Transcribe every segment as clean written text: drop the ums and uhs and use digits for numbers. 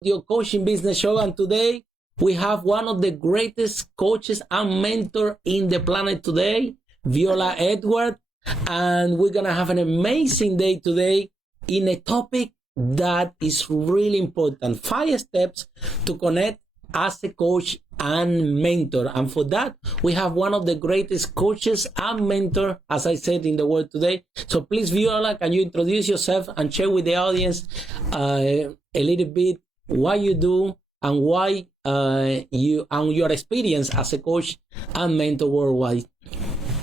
Your coaching business show, and today we have one of the greatest coaches and mentor in the planet today, Viola Edwards, and we're gonna have an amazing day today in a topic that is really important: 5 steps to connect as a coach and mentor. And for that, we have one of the greatest coaches and mentor, as I said in the word today. So please, Viola, can you introduce yourself and share with the audience a little bit what you do and why you and your experience as a coach and mentor worldwide?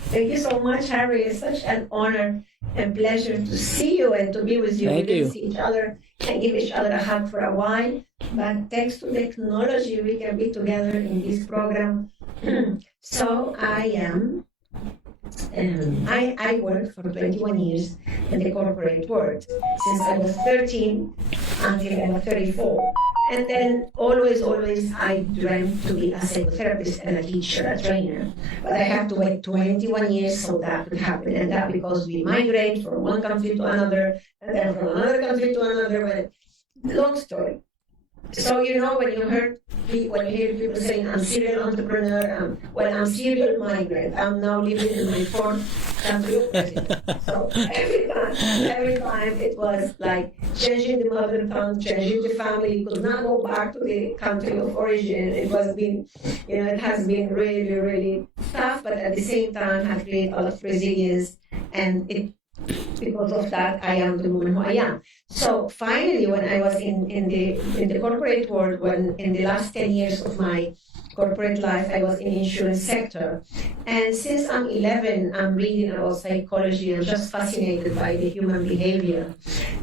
Thank you so much, Harry. It's such an honor and pleasure to see you and to be with you. Thank we didn't you. see each other and give each other a hug for a while, but thanks to technology, we can be together in this program. So I worked for 21 years in the corporate world, since I was 13 until I was 34. And then always, I dreamt to be a psychotherapist and a teacher, a trainer. But I had to wait 21 years so that could happen. And that because we migrate from one country to another, and then from another country to another. Long story. So, when you hear people saying, I'm serial entrepreneur, I'm serial migrant. I'm now living in my fourth country of residence. So every time it was like changing the mother tongue, changing the family, could not go back to the country of origin. It has been really, really tough, but at the same time has created a lot of resilience, and because of that, I am the woman who I am. So finally, when I was in the corporate world, when in the last 10 years of my corporate life, I was in the insurance sector. And since I'm 11, I'm reading about psychology and just fascinated by the human behavior.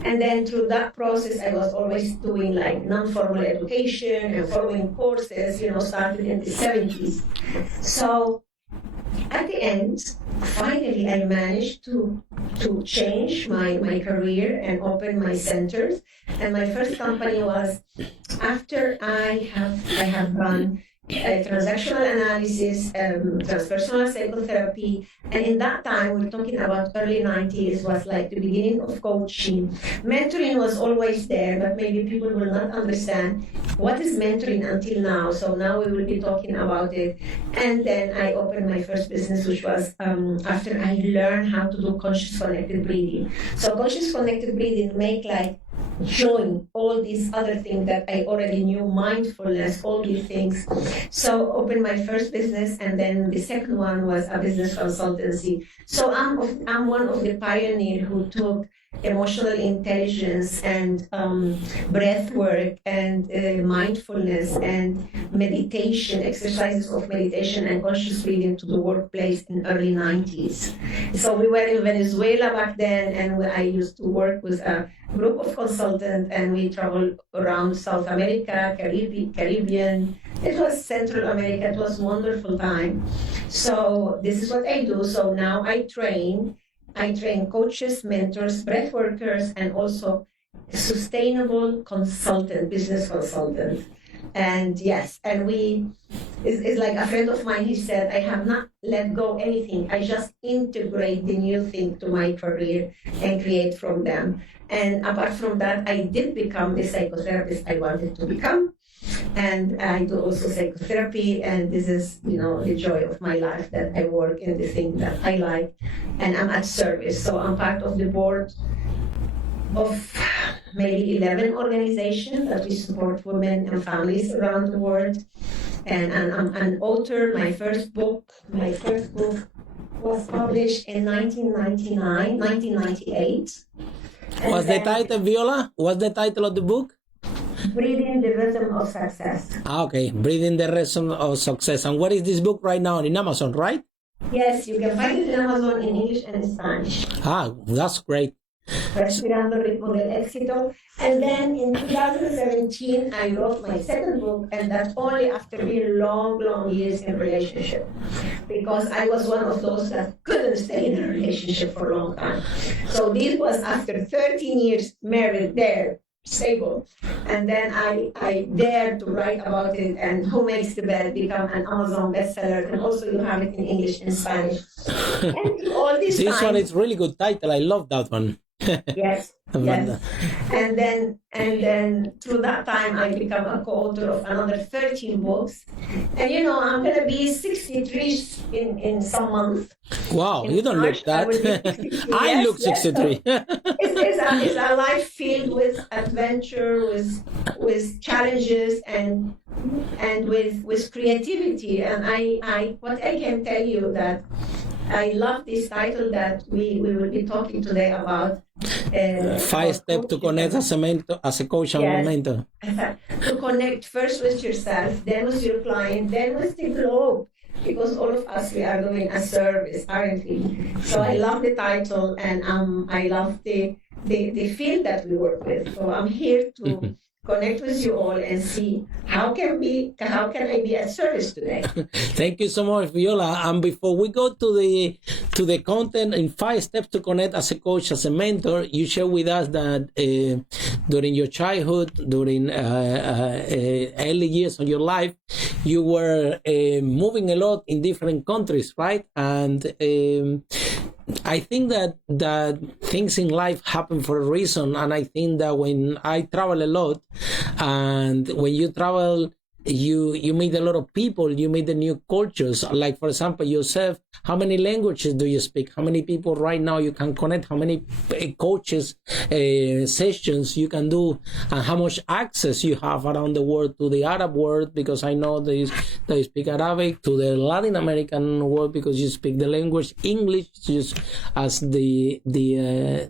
And then through that process, I was always doing like non-formal education and following courses, started in the 70s. So at the end, finally, I managed to change my career and open my centers. And my first company was, after I have run transactional analysis, transpersonal psychotherapy, and in that time, we're talking about early 90s, was like the beginning of coaching. Mentoring was always there, but maybe people will not understand what is mentoring until now. So now we will be talking about it. And then I opened my first business, which was after I learned how to do conscious connected breathing. So conscious connected breathing join all these other things that I already knew, mindfulness, all these things. So opened my first business, and then the second one was a business consultancy. So I'm one of the pioneers who took emotional intelligence and breath work and mindfulness and meditation, exercises of meditation and conscious breathing to the workplace in early 90s. So we were in Venezuela back then, and I used to work with a group of consultants, and we traveled around South America, Caribbean. It was Central America. It was a wonderful time. So this is what I do. So now I train coaches, mentors, breath workers, and also sustainable business consultants. And yes, it's like a friend of mine, he said, I have not let go anything. I just integrate the new thing to my career and create from them. And apart from that, I did become the psychotherapist I wanted to become. And I do also psychotherapy, and this is, the joy of my life, that I work in the thing that I like, and I'm at service. So I'm part of the board of maybe 11 organizations that we support women and families around the world. And I'm an author. My first book was published in 1998. What's the title, Viola? What's the title of the book? Breathing the Rhythm of Success. Okay, Breathing the Rhythm of Success. And what is this book right now in Amazon, right? Yes, you can find it in Amazon in English and Spanish. That's great. Respirando el ritmo del éxito. And then in 2017, I wrote my second book, and that's only after being long years in relationship, because I was one of those that couldn't stay in a relationship for a long time. So this was after 13 years married there, stable. And then I dared to write about it, and Who Makes the Bed become an Amazon bestseller, and also you have it in English and Spanish. And all this one is really good title. I love that one. Yes, yes. And then through that time, I become a co-author of another 13 books. And I'm going to be 63 in some month. Wow, In you don't March, look that. I Yes, look yes. 63. It's a life filled with adventure, with challenges, and with creativity. And what I can tell you that I love this title that we will be talking today about. 5 steps to connect as a coach and a mentor. To connect first with yourself, then with your client, then with the globe. Because all of us, we are doing a service, aren't we? So I love the title, and I love the field that we work with. So I'm here to connect with you all and see how can I be at service today. Thank you so much, Viola. And before we go to the content in 5 steps to connect as a coach, as a mentor, you share with us that during your childhood, during early years of your life, you were moving a lot in different countries, right? And I think that things in life happen for a reason, and I think that when I travel a lot, and when you travel, you meet a lot of people, you meet the new cultures. Like, for example, yourself, how many languages do you speak? How many people right now you can connect? How many coaches sessions you can do? And how much access you have around the world to the Arab world, because I know they speak Arabic, to the Latin American world because you speak the language English, just as the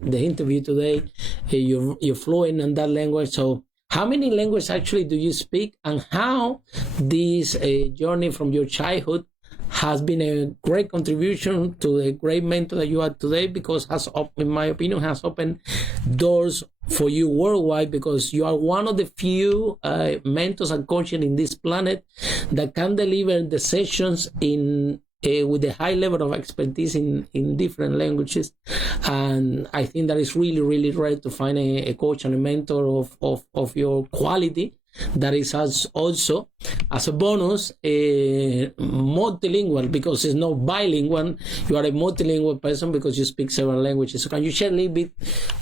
interview today, you're fluent in that language. So how many languages actually do you speak, and how this journey from your childhood has been a great contribution to the great mentor that you are today, because in my opinion, has opened doors for you worldwide, because you are one of the few mentors and coaches in this planet that can deliver the sessions with a high level of expertise in different languages. And I think that is really, really rare to find a coach and a mentor of your quality that is also, as a bonus, multilingual, because it's not bilingual. You are a multilingual person because you speak several languages. So can you share a little bit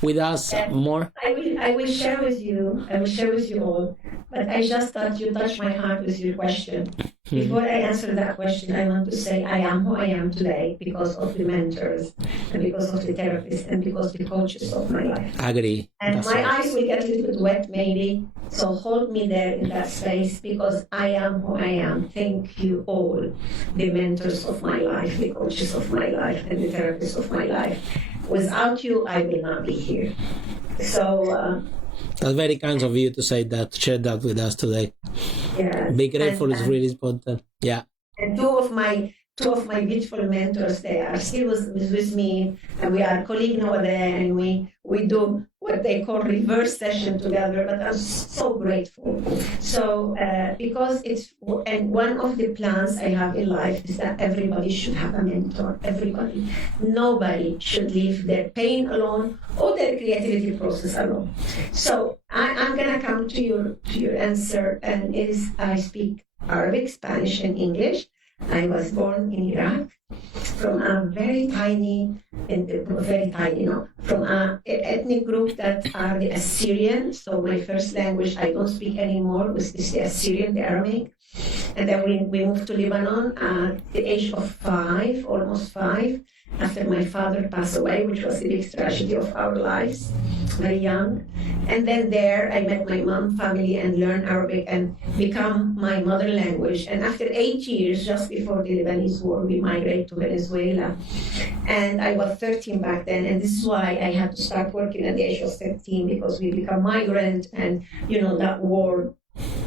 with us more? I will share with you. I will share with you all. But I just thought you touched my heart with your question. Before I answer that question, I want to say I am who I am today because of the mentors, and because of the therapists, and because of the coaches of my life. Agree. And That's my right. eyes will get a little bit wet maybe, so hold me there in that space, because I am who I am. Thank you all, the mentors of my life, the coaches of my life, and the therapists of my life. Without you, I will not be here. So that's very kind of you to say that, to share that with us today. yeah, Be grateful is really important. Yeah. And two of my beautiful mentors, they are still with me, and we are colleagues over there, and we do what they call reverse session together. But I'm so grateful. So because and one of the plans I have in life is that everybody should have a mentor. Everybody, nobody should leave their pain alone or their creativity process alone. So I'm gonna come to your answer, and I speak Arabic, Spanish, and English. I was born in Iraq from a very tiny, from an ethnic group that are the Assyrian. So my first language I don't speak anymore is the Assyrian, the Aramaic. And then we moved to Lebanon at the age of 5, almost 5, after my father passed away, which was the big tragedy of our lives, very young. And then there I met my mom family and learned Arabic and become my mother language. And after 8 years, just before the Lebanese war, we migrated to Venezuela. And I was 13 back then, and this is why I had to start working at the age of 13, because we become migrant, and that war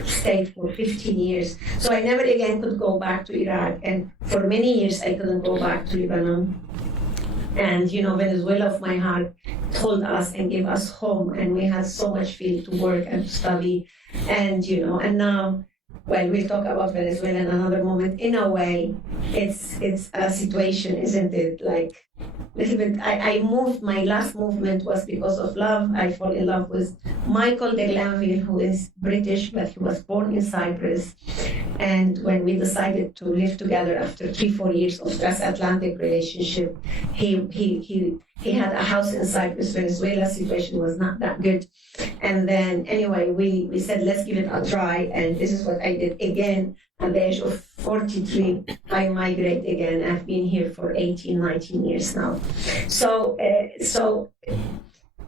stayed for 15 years. So I never again could go back to Iraq, and for many years I couldn't go back to Lebanon. And Venezuela of my heart told us and gave us home, and we had so much field to work and to study, and and now, well, we'll talk about Venezuela in another moment. In a way, it's a situation, isn't it? Like little bit, I moved, my last movement was because of love. I fall in love with Michael de Glanville, who is British, but he was born in Cyprus. And when we decided to live together after 3-4 years of transatlantic relationship, he had a house in Cyprus. Venezuela situation was not that good. And then anyway, we said, let's give it a try. And this is what I did again. At the age of 43, I migrate again. I've been here for 18, 19 years now. So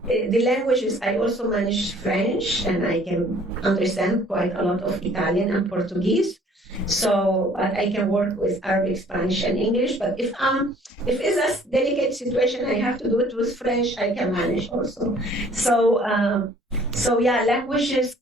the languages, I also manage French, and I can understand quite a lot of Italian and Portuguese. So I can work with Arabic, Spanish, and English. But if it's a delicate situation, I have to do it with French, I can manage also. So yeah, languages.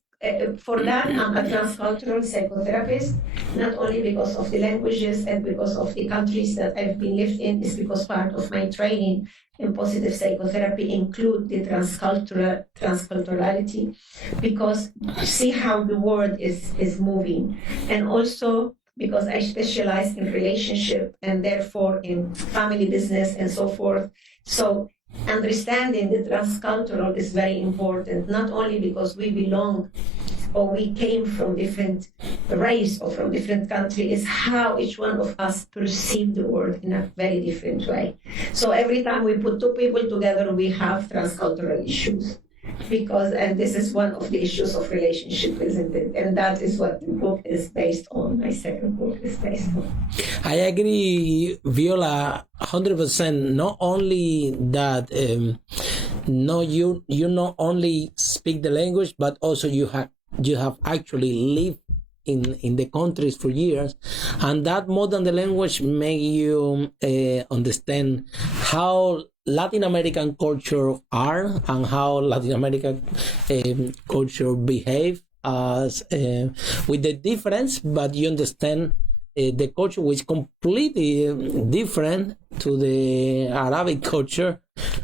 For that, I'm a transcultural psychotherapist, not only because of the languages and because of the countries that I've been lived in, it's because part of my training in positive psychotherapy include the transculturality, because see how the world is moving. And also because I specialize in relationship and therefore in family business and so forth. So understanding the transcultural is very important, not only because we belong or we came from different race or from different country, is how each one of us perceive the world in a very different way. So every time we put two people together, we have transcultural issues. And this is one of the issues of relationship, isn't it? And that is what the book is based on. My second book is based on. I agree, Viola, 100%. Not only that, you not only speak the language, but also you have actually lived in the countries for years, and that more than the language make you understand how Latin American culture are and how Latin American culture behave as with the difference, but you understand the culture which is completely different to the Arabic culture,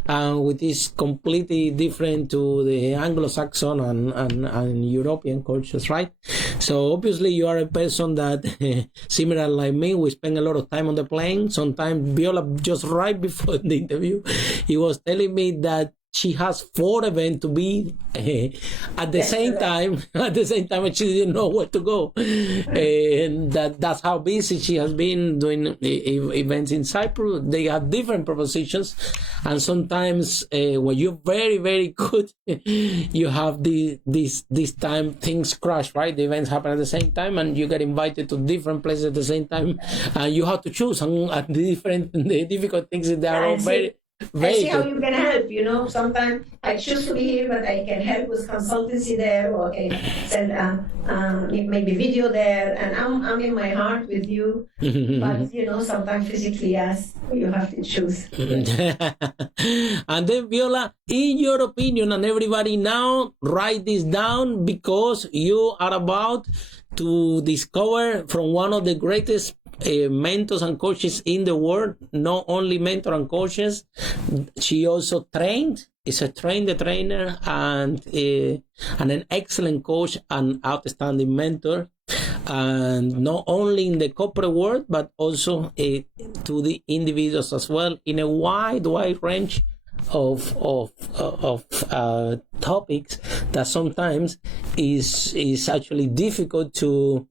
and which is completely different to the Anglo-Saxon and European cultures, right? So obviously you are a person that, similar like me, we spend a lot of time on the plane. Sometimes Viola, just right before the interview, he was telling me that she has 4 events to be at the same time, and she didn't know where to go. And that's how busy she has been doing events in Cyprus. They have different propositions, and sometimes when you're very, very good, you have this time things crash, right? The events happen at the same time, and you get invited to different places at the same time, and you have to choose. And the difficult things that are all very. I see how you can help, sometimes I choose to be here, but I can help with consultancy there, or I send maybe video there, and I'm in my heart with you, but sometimes physically, yes, you have to choose. And then Viola, in your opinion, and everybody now, write this down, because you are about to discover from one of the greatest mentors and coaches in the world. Not only mentor and coaches, she also is a trainer and an excellent coach and outstanding mentor, and not only in the corporate world but also to the individuals as well, in a wide range of topics that sometimes is actually difficult to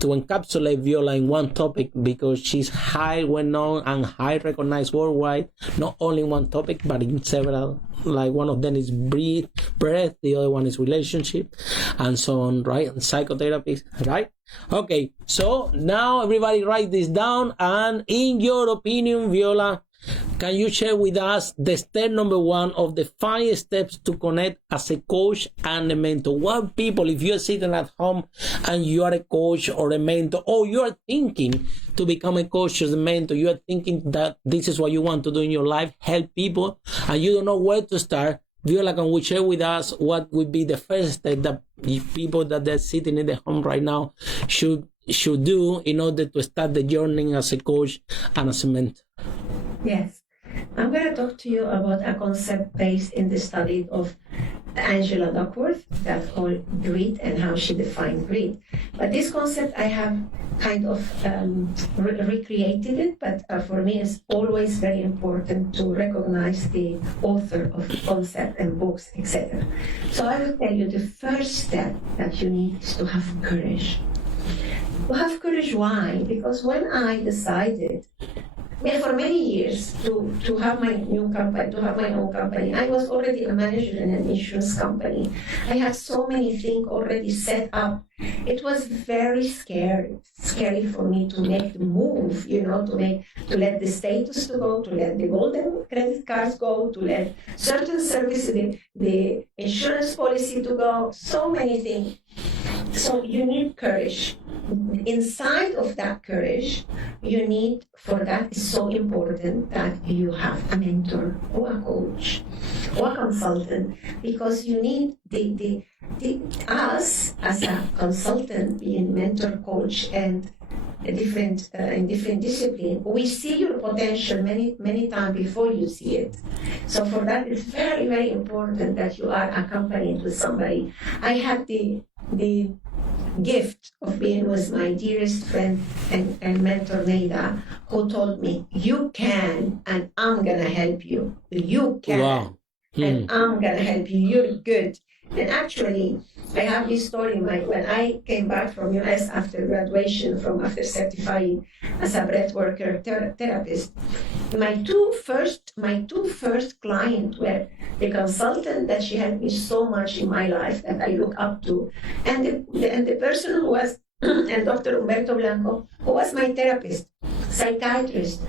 encapsulate Viola in one topic, because she's high well known and high recognized worldwide, not only in one topic but in several. Like one of them is breath, the other one is relationship, and so on, right? And psychotherapy, right? Okay, so now everybody write this down, and in your opinion, Viola, can you share with us the step number 1 of the 5 steps to connect as a coach and a mentor? What people, if you're sitting at home and you are a coach or a mentor, or you are thinking to become a coach or a mentor, you are thinking that this is what you want to do in your life, help people, and you don't know where to start, Viola, can you share with us what would be the first step that people that are sitting in the home right now should do in order to start the journey as a coach and as a mentor? Yes. I'm going to talk to you about a concept based in the study of Angela Duckworth that's called greed and how she defined greed. But this concept I have kind of recreated it, but for me it's always very important to recognize the author of the concept and books, etc. So I will tell you the first step that you need is to have courage. To have courage, why? Because when I decided for many years to have my new company, to have my own company. I was already a manager in an insurance company. I had so many things already set up. It was very scary for me to make the move, to let the status to go, to let the golden credit cards go, to let certain services, the insurance policy to go, so many things. So you need courage. Inside of that courage, you need, for that it's so important that you have a mentor or a coach or a consultant, because you need us as a consultant, being mentor, coach, and in different discipline, we see your potential many times before you see it. So for that, it's very, very important that you are accompanied with somebody. I had the gift of being with my dearest friend and mentor, Neda, who told me, you can, and I'm going to help you. You can, wow. And I'm going to help you. You're good. And actually, I have this story. When I came back from US after graduation, after certifying as a breath worker therapist, my two first clients were the consultant that she helped me so much in my life that I look up to, and the person who was and Dr. Humberto Blanco, who was my therapist, psychiatrist,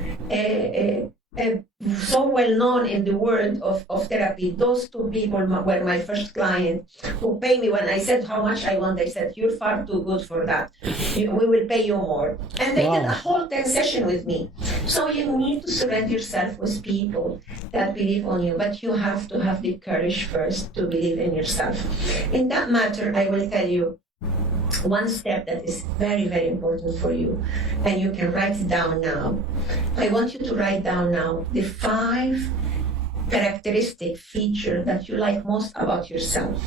so well known in the world of therapy. Those two people were my first client, who pay me when I said how much I want. They said, you're far too good for that. We will pay you more. And they did a whole 10 session with me. So you need to surround yourself with people that believe on you, but you have to have the courage first to believe in yourself. In that matter, I will tell you one step that is very, very important for you, and you can write it down now. I want you to write down now the 5 characteristic features that you like most about yourself.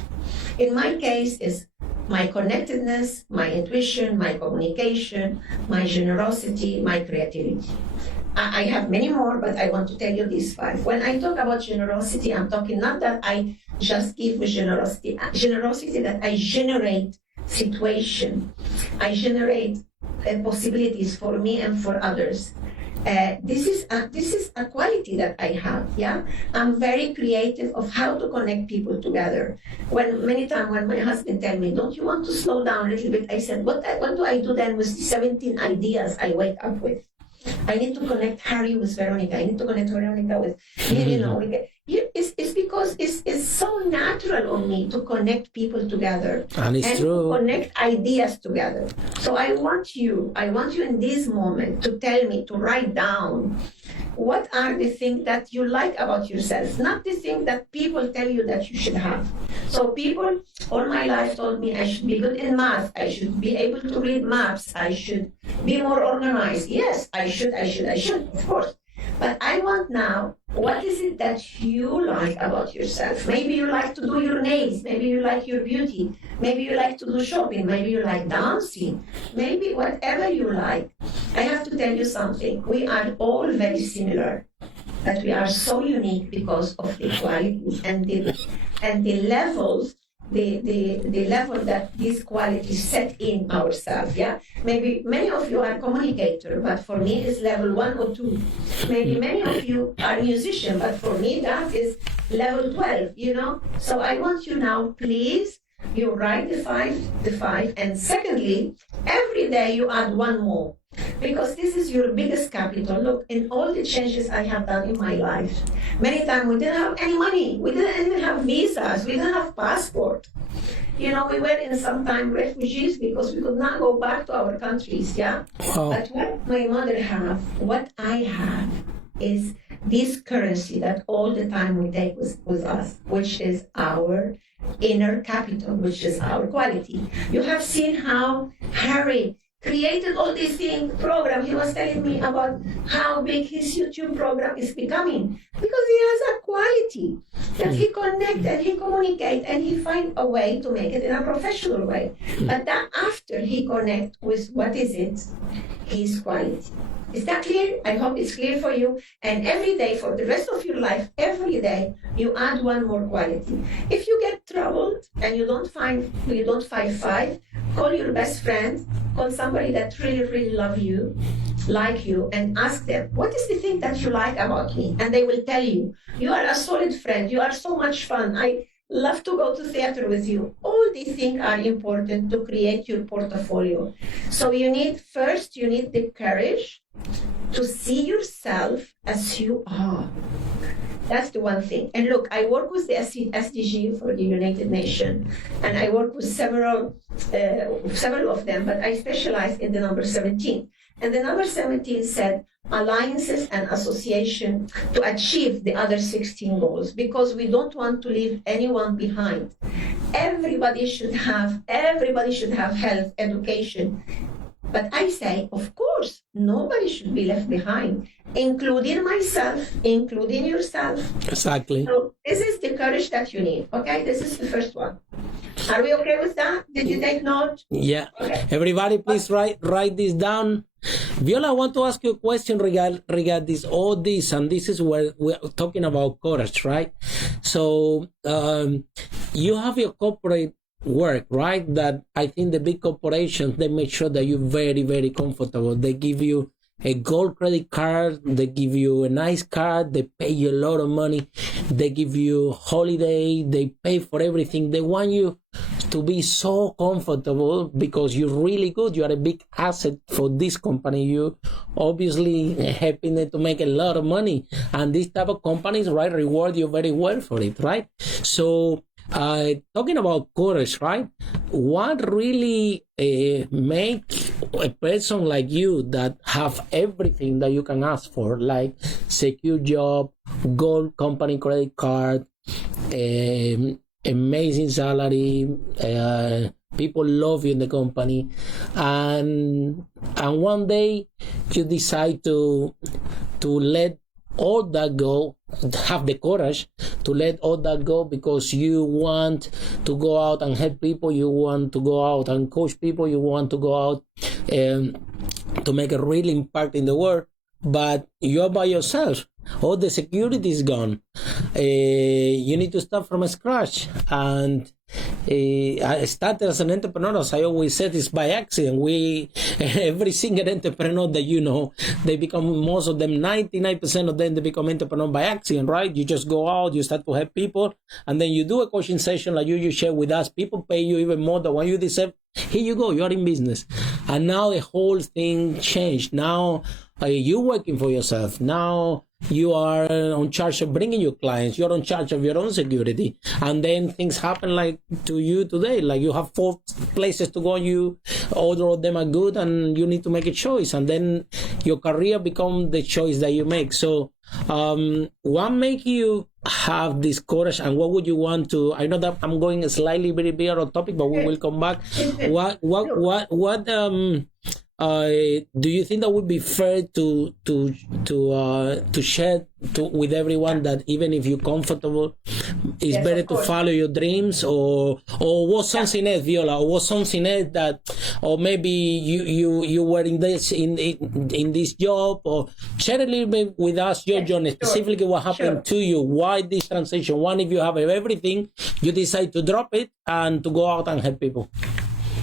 In my case, is my connectedness, my intuition, my communication, my generosity, my creativity. I have many more, but I want to tell you these 5. When I talk about generosity, I'm talking not that I just give with generosity that I generate situation. I generate possibilities for me and for others. This is a quality that I have. Yeah, I'm very creative of how to connect people together. Many times when my husband tell me, "Don't you want to slow down a little bit?" I said, "What do I do then with the 17 ideas I wake up with? I need to connect Harry with Veronica. I need to connect Veronica with It's because it's so natural on me to connect people together and to connect ideas together. So I want you in this moment to tell me, to write down what are the things that you like about yourself, not the things that people tell you that you should have. So people all my life told me I should be good in math, I should be able to read maps, I should be more organized. Yes, I should, of course. But I want now, what is it that you like about yourself? Maybe you like to do your nails, maybe you like your beauty, maybe you like to do shopping, maybe you like dancing, maybe whatever you like. I have to tell you something. We are all very similar, but we are so unique because of the qualities and the levels. The level that these qualities set in ourselves, yeah? Maybe many of you are communicator, but for me it's level 1 or 2. Maybe many of you are musician, but for me that is level 12, So I want you now, please, you write the five, and secondly, every day you add 1 more. Because this is your biggest capital. Look, in all the changes I have done in my life, many times we didn't have any money. We didn't even have visas. We didn't have passport. We were in some time refugees because we could not go back to our countries, yeah? Wow. But what my mother have, what I have, is this currency that all the time we take with us, which is our inner capital, which is our quality. You have seen how Harry created all these things, program. He was telling me about how big his YouTube program is becoming because he has a quality that he connect and he communicate and he find a way to make it in a professional way. But then after he connect with what is it? His quality. Is that clear? I hope it's clear for you. And every day, for the rest of your life, every day, you add one more quality. If you get troubled and you don't find five, call your best friend, call somebody that really, really like you, and ask them, what is the thing that you like about me? And they will tell you, you are a solid friend, you are so much fun, I love to go to theater with you. All these things are important to create your portfolio. So you need the courage to see yourself as you are. That's the one thing. And look, I work with the SDG for the United Nations, and I work with several of them, but I specialize in the number 17. And the number 17 said alliances and association to achieve the other 16 goals, because we don't want to leave anyone behind. Everybody should have health, education. But I say, of course, nobody should be left behind, including myself, including yourself. Exactly. So this is the courage that you need, okay? This is the first one. Are we okay with that? Did you take note? Yeah. Okay. Everybody, please write this down. Viola, I want to ask you a question regarding all this, and this is where we're talking about courage, right? So you have your corporate work, right? That I think the big corporations, they make sure that you're very, very comfortable. They give you a gold credit card, they give you a nice car, they pay you a lot of money, they give you holiday, they pay for everything. They want you to be so comfortable because you're really good. You are a big asset for this company. You obviously helping them to make a lot of money, and this type of companies, right, reward you very well for it, right? So talking about courage, right? What really make a person like you that have everything that you can ask for, like secure job, gold company credit card, amazing salary, people love you in the company, and one day you decide to let all that go, have the courage to let all that go because you want to go out and help people, you want to go out and coach people, you want to go out to make a real impact in the world, but you're by yourself. All the security is gone. You need to start from scratch. And I started as an entrepreneur, as I always said, it's by accident. Every single entrepreneur that you know, they become, most of them, 99% of them, they become entrepreneur by accident, right? You just go out, you start to help people, and then you do a coaching session like you share with us. People pay you even more than what you deserve. Here you go, you're in business. And now the whole thing changed. Now you're working for yourself. Now you are on charge of bringing your clients. You're on charge of your own security. And then things happen like to you today. Like you have 4 places to go. All of them are good, and you need to make a choice. And then your career becomes the choice that you make. So what make you have this courage, and what would you want to? I know that I'm going slightly very bit on topic, but we will come back. What do you think that would be fair to share with everyone, that even if you're comfortable, it's better to follow your dreams, or was something else, Viola, or was something else that, or maybe you were in this job, or share a little bit with us your journey, specifically what happened to you, why this transition, one, if you have everything, you decide to drop it and to go out and help people.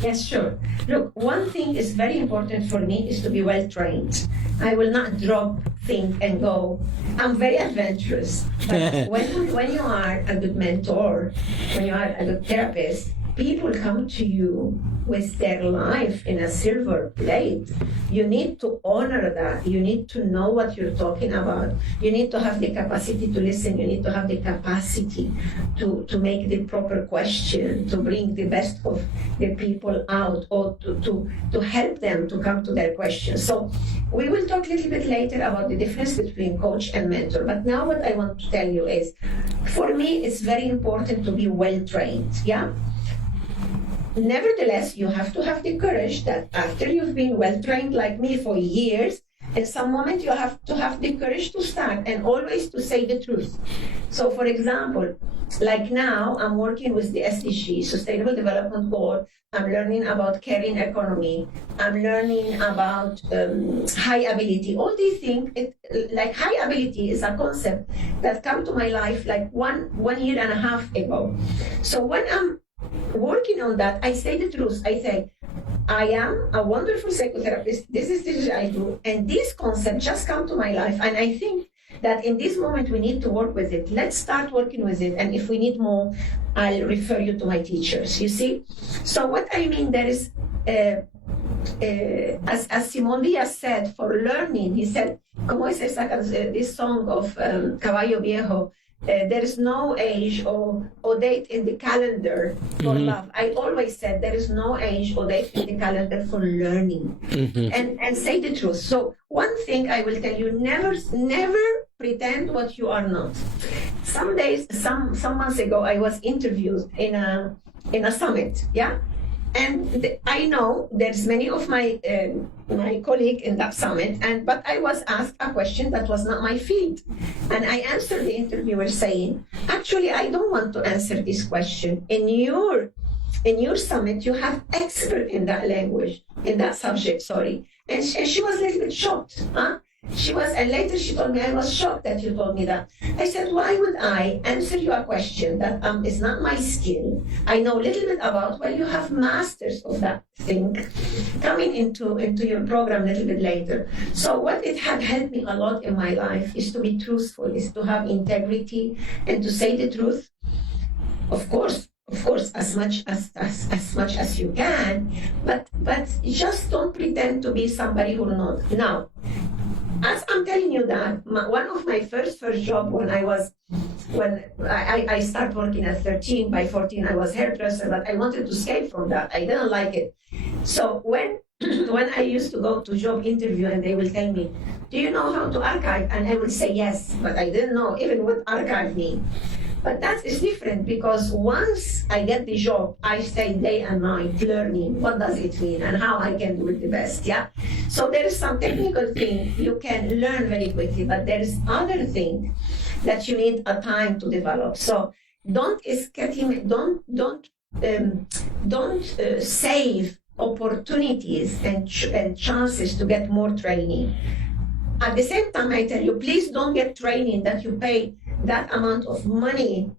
Yes, sure. Look, one thing is very important for me is to be well trained. I will not drop, think, and go. I'm very adventurous. But when you are a good mentor, when you are a good therapist, people come to you with their life in a silver plate. You need to honor that. You need to know what you're talking about. You need to have the capacity to listen. You need to have the capacity to make the proper question, to bring the best of the people out, or to help them to come to their questions. So we will talk a little bit later about the difference between coach and mentor. But now what I want to tell you is, for me, it's very important to be well trained. Yeah. nevertheless, you have to have the courage that after you've been well trained like me for years, at some moment you have to have the courage to start and always to say the truth. So, for example, like now, I'm working with the SDG, Sustainable Development Goal. I'm learning about caring economy. I'm learning about high ability. All these things, like high ability is a concept that came to my life like one year and a half ago. So when I'm working on that, I say the truth. I say, I am a wonderful psychotherapist. This is what I do. And this concept just come to my life. And I think that in this moment we need to work with it. Let's start working with it. And if we need more, I'll refer you to my teachers. You see? So what I mean, there is, as Simon Diaz said, for learning, he said, como es this song of Caballo Viejo, there is no age or date in the calendar for love. I always said there is no age or date in the calendar for learning. And say the truth. So one thing I will tell you, never pretend what you are not. Some months ago, I was interviewed in a summit, yeah? And I know there's many of my colleagues in that summit, but I was asked a question that was not my field. And I answered the interviewer saying, actually, I don't want to answer this question. In your summit, you have expert in that language, in that subject, sorry. And she was a little bit shocked, huh? And later she told me, I was shocked that you told me that. I said, why would I answer you a question that is not my skill? I know a little bit about, well, you have masters of that thing coming into your program a little bit later. So what it had helped me a lot in my life is to be truthful, is to have integrity and to say the truth. Of course, as much as you can, but just don't pretend to be somebody who's not. Now, as I'm telling you that, one of my first job when I started working at 13, by 14 I was hairdresser, but I wanted to escape from that. I didn't like it. So when I used to go to job interview and they will tell me, do you know how to archive? And I would say yes, but I didn't know even what archive means. But that is different because once I get the job, I stay day and night learning what does it mean and how I can do it the best, yeah? So there is some technical thing you can learn very quickly, but there is other thing that you need a time to develop. So don't save opportunities and chances to get more training. At the same time, I tell you, please don't get training that you pay that amount of money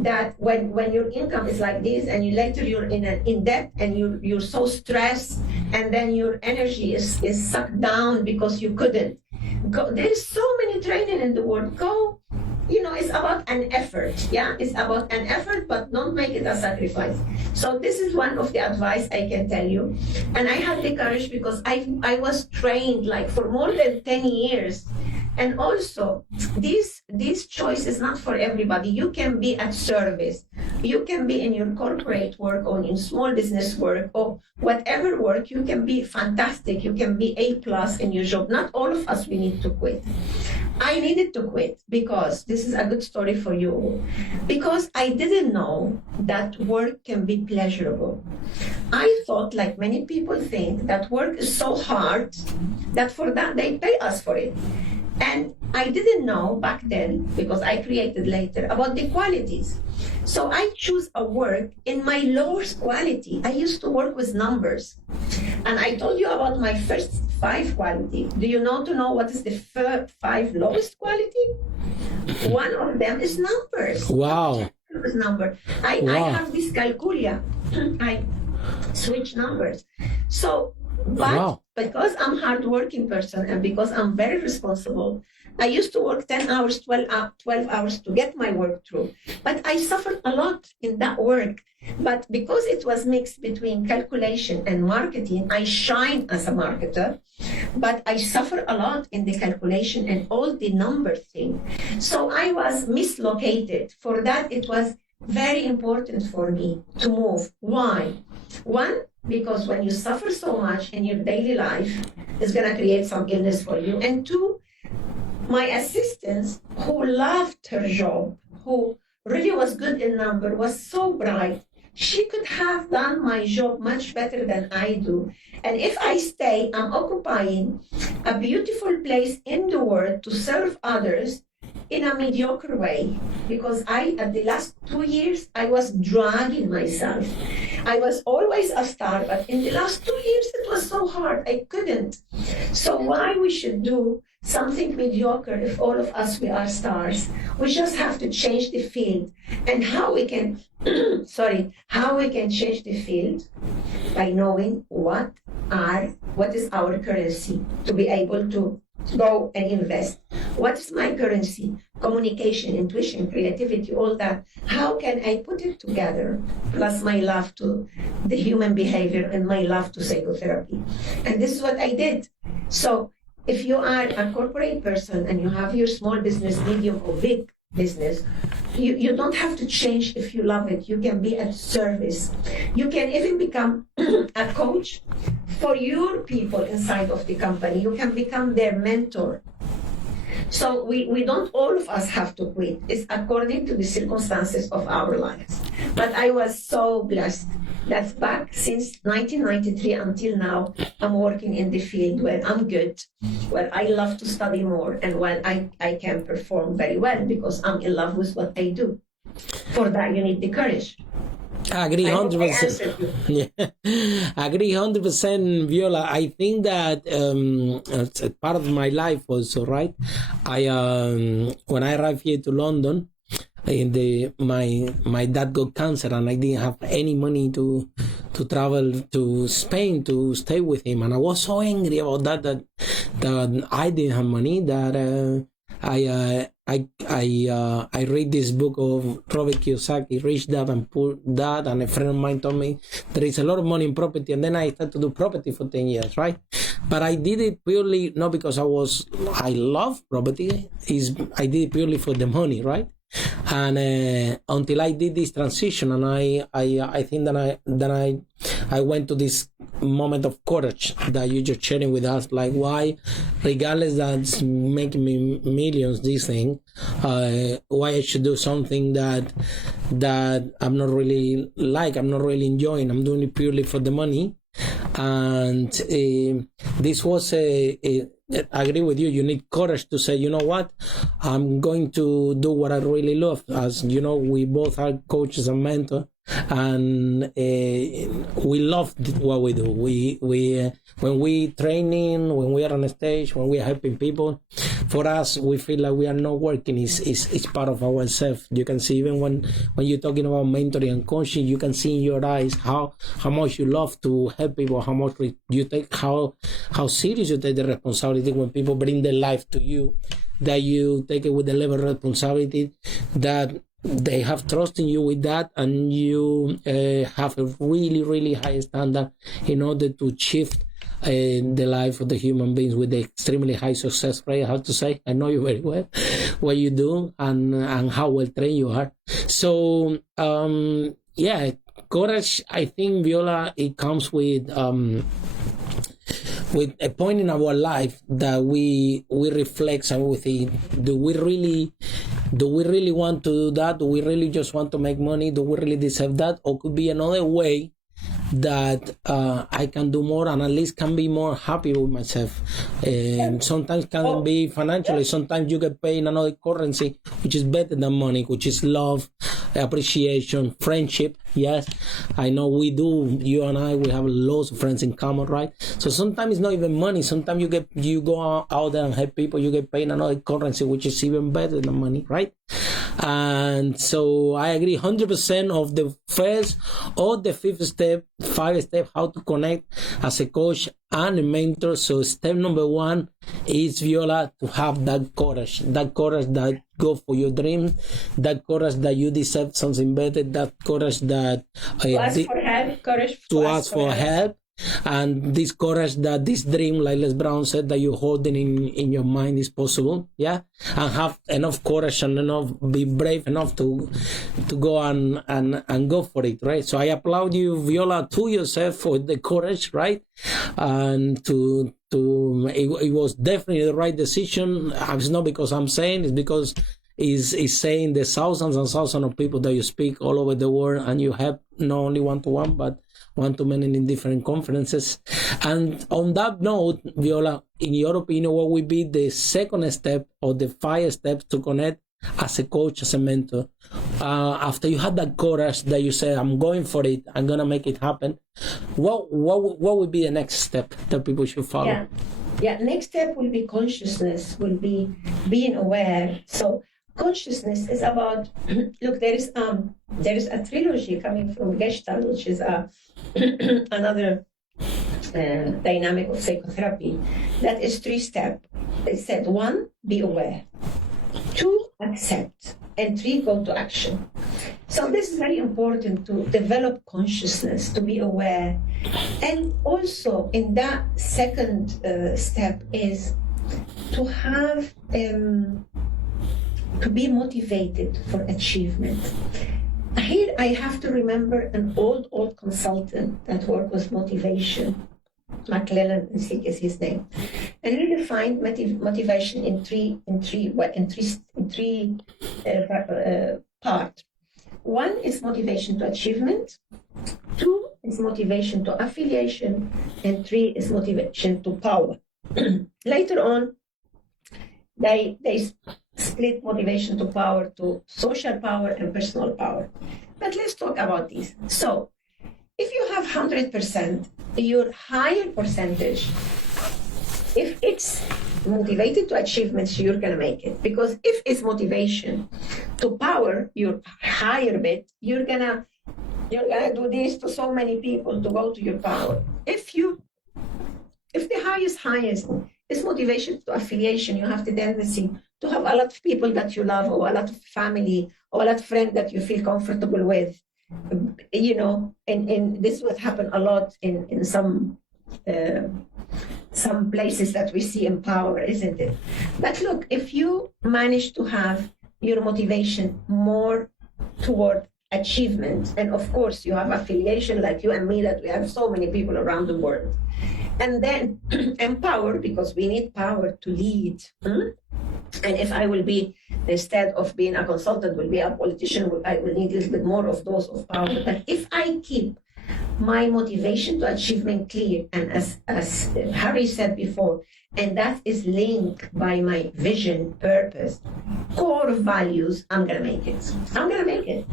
that when your income is like this and later you're in debt and you're so stressed and then your energy is sucked down because you couldn't go. There is so many training in the world. Go, it's about an effort. Yeah, it's about an effort, but don't make it a sacrifice. So this is one of the advice I can tell you. And I had the courage because I was trained like for more than 10 years. And also, this choice is not for everybody. You can be at service. You can be in your corporate work or in small business work or whatever work. You can be fantastic. You can be A+ in your job. Not all of us, we need to quit. I needed to quit because this is a good story for you. Because I didn't know that work can be pleasurable. I thought, like many people think, that work is so hard that for that they pay us for it. And I didn't know back then, because I created later, about the qualities. So I choose a work in my lowest quality. I used to work with numbers. And I told you about my first 5 quality. Do you know what is the 5 lowest quality? One of them is numbers. Wow. Number. I have dyscalculia. I switch numbers. So, but because I'm a hard-working person and because I'm very responsible, I used to work 10 hours, 12 hours to get my work through. But I suffered a lot in that work. But because it was mixed between calculation and marketing, I shine as a marketer, but I suffer a lot in the calculation and all the number thing. So I was mislocated. For that, it was very important for me to move. Why? One, because when you suffer so much in your daily life, it's going to create some illness for you. And 2, my assistant, who loved her job, who really was good in number, was so bright, she could have done my job much better than I do. And if I stay, I'm occupying a beautiful place in the world to serve others in a mediocre way, because at the last 2 years, I was dragging myself. I was always a star, but in the last 2 years, it was so hard. I couldn't. So why we should do something mediocre if all of us, we are stars? We just have to change the field. And how we can, how we can change the field? By knowing what is our currency, to be able to go and invest. What is my currency? Communication, intuition, creativity, all that. How can I put it together? Plus my love to the human behavior and my love to psychotherapy. And this is what I did. So if you are a corporate person and you have your small business, medium or big business, you don't have to change if you love it. You can be at service. You can even become a coach for your people inside of the company. You can become their mentor. So we don't all of us have to quit. It's according to the circumstances of our lives. But I was so blessed that back since 1993 until now, I'm working in the field where I'm good, where I love to study more, and where I can perform very well because I'm in love with what I do. For that, you need the courage. I agree 100%. Yeah, I agree 100%, Viola. I think that it's a part of my life also, right? When I arrived here to London, my dad got cancer, and I didn't have any money to travel to Spain to stay with him, and I was so angry about that I didn't have money. That I read this book of Robert Kiyosaki, Rich Dad and Poor Dad, and a friend of mine told me there is a lot of money in property, and then I started to do property for 10 years, right? But I did it purely not because I love property. I did it purely for the money, right? And until I did this transition, and I think that I went to this moment of courage that you just sharing with us, like why, regardless that's making me millions, this thing, why I should do something that I'm not really enjoying. I'm doing it purely for the money. And this was I agree with you. You need courage to say, you know what, I'm going to do what I really love. As you know, we both are coaches and mentors, and we love what we do. We when we training, when we are on a stage, when we are helping people, for us, we feel like we are not working. It's part of ourselves. You can see even when you're talking about mentoring and coaching, you can see in your eyes how much you love to help people, how much you take, how serious you take the responsibility when people bring their life to you, that you take it with the level of responsibility that they have trust in you with that, and you have a really, really high standard in order to shift the life of the human beings with the extremely high success rate. I have to say, I know you very well, what you do and how well trained you are. So yeah, courage, I think, Viola, it comes with a point in our life that we reflect and we think, do we really want to do that? Do we really just want to make money? Do we really deserve that? Or could be another way that I can do more and at least can be more happy with myself. Sometimes can be financially. Sometimes you get paid in another currency, which is better than money, which is love, appreciation, friendship. Yes, I know we do. You and I, we have lots of friends in common, right? So sometimes it's not even money. Sometimes you go out there and help people. You get paid in another currency, which is even better than money, right? And so I agree 100% of the first or the fifth step, 5 steps, how to connect as a coach and a mentor. So step number 1 is, Viola, to have that courage that go for your dream, that courage that you deserve something better, that courage that to ask for help, courage to ask for help. And this courage that this dream, like Les Brown said, that you're holding in your mind is possible, yeah, and have enough courage and be brave enough to go and go for it, right? So I applaud you, Viola, to yourself for the courage, right? And it was definitely the right decision. It's not because I'm saying, it's because is saying the thousands and thousands of people that you speak all over the world, and you have not only one-to-one, but one-to-many in different conferences. And on that note, Viola, in your opinion, what would be the second step or the 5 steps to connect as a coach, as a mentor? After you had that courage that you said, I'm going for it, I'm going to make it happen, what would be the next step that people should follow? Yeah, next step will be consciousness, will be being aware. So consciousness is about, look, there is a trilogy coming from Gestalt, which is another dynamic of psychotherapy, that is 3-step. It said 1, be aware, 2, accept, and 3, go to action. So this is very important, to develop consciousness, to be aware. And also in that second step is to have, to be motivated for achievement. Here I have to remember an old consultant that worked with motivation. McClellan, I think is his name, and he defined motivation in three parts. 1 is motivation to achievement, 2 is motivation to affiliation, and 3 is motivation to power. Later on, they split motivation to power to social power and personal power. But let's talk about these. So, if you have 100%, your higher percentage, if it's motivated to achievements, you're going to make it. Because if it's motivation to power, your higher bit, you're gonna do this to so many people to go to your power. If the highest is motivation to affiliation, you have the tendency to have a lot of people that you love, or a lot of family, or a lot of friends that you feel comfortable with. And this would happen a lot in some places that we see in power, isn't it? But look, if you manage to have your motivation more toward achievement, and of course you have affiliation like you and me, that we have so many people around the world, and then empower, because we need power to lead. And if I will be, instead of being a consultant, will be a politician, I will need a little bit more of those of power. But if I keep my motivation to achievement clear, and as Harry said before, and that is linked by my vision, purpose, core values, I'm going to make it. I'm going to make it.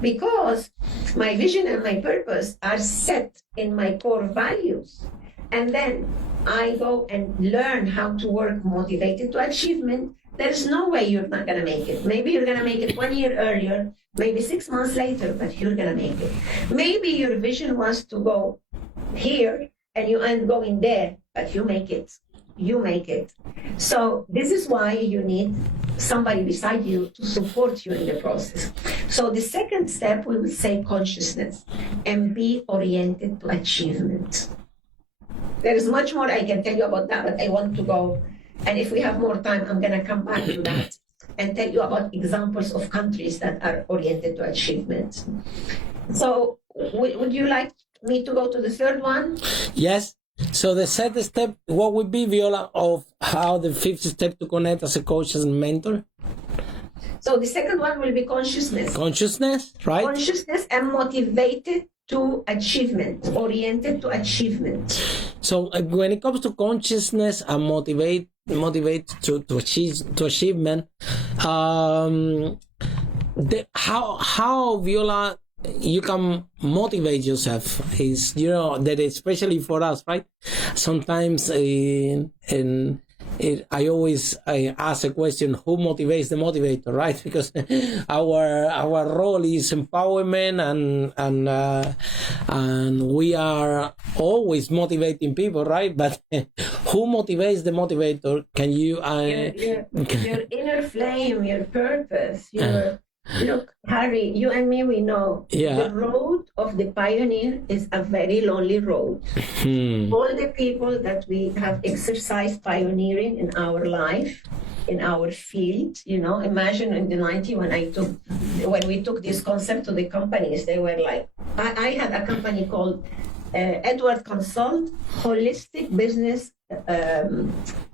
Because my vision and my purpose are set in my core values. And then I go and learn how to work motivated to achievement. There's no way you're not going to make it. Maybe you're going to make it 1 year earlier, maybe 6 months later, but you're going to make it. Maybe your vision was to go here and you end going there, but you make it. You make it. So this is why you need somebody beside you to support you in the process. So the second step, we will say consciousness, and be oriented to achievement. There is much more I can tell you about that, but I want to go. And if we have more time, I'm going to come back to that and tell you about examples of countries that are oriented to achievement. So would you like me to go to the third one? Yes. So the third step, what would be, Viola, of how the 5th step to connect as a coach and mentor? So the second one will be consciousness. Consciousness, right? Consciousness and motivated to achievement, oriented to achievement. So when it comes to consciousness and motivate to achievement, how Viola, you can motivate yourself is, that especially for us, right? Sometimes I always ask a question: who motivates the motivator, right? Because our role is empowerment, and we are always motivating people, right? But who motivates the motivator? Can you your inner flame, your purpose, look, Harry, you and me, we know the road of the pioneer is a very lonely road. All the people that we have exercised pioneering in our life, in our field, imagine in the 90s when we took this concept to the companies, they were like, I had a company called Edward Consult, Holistic Business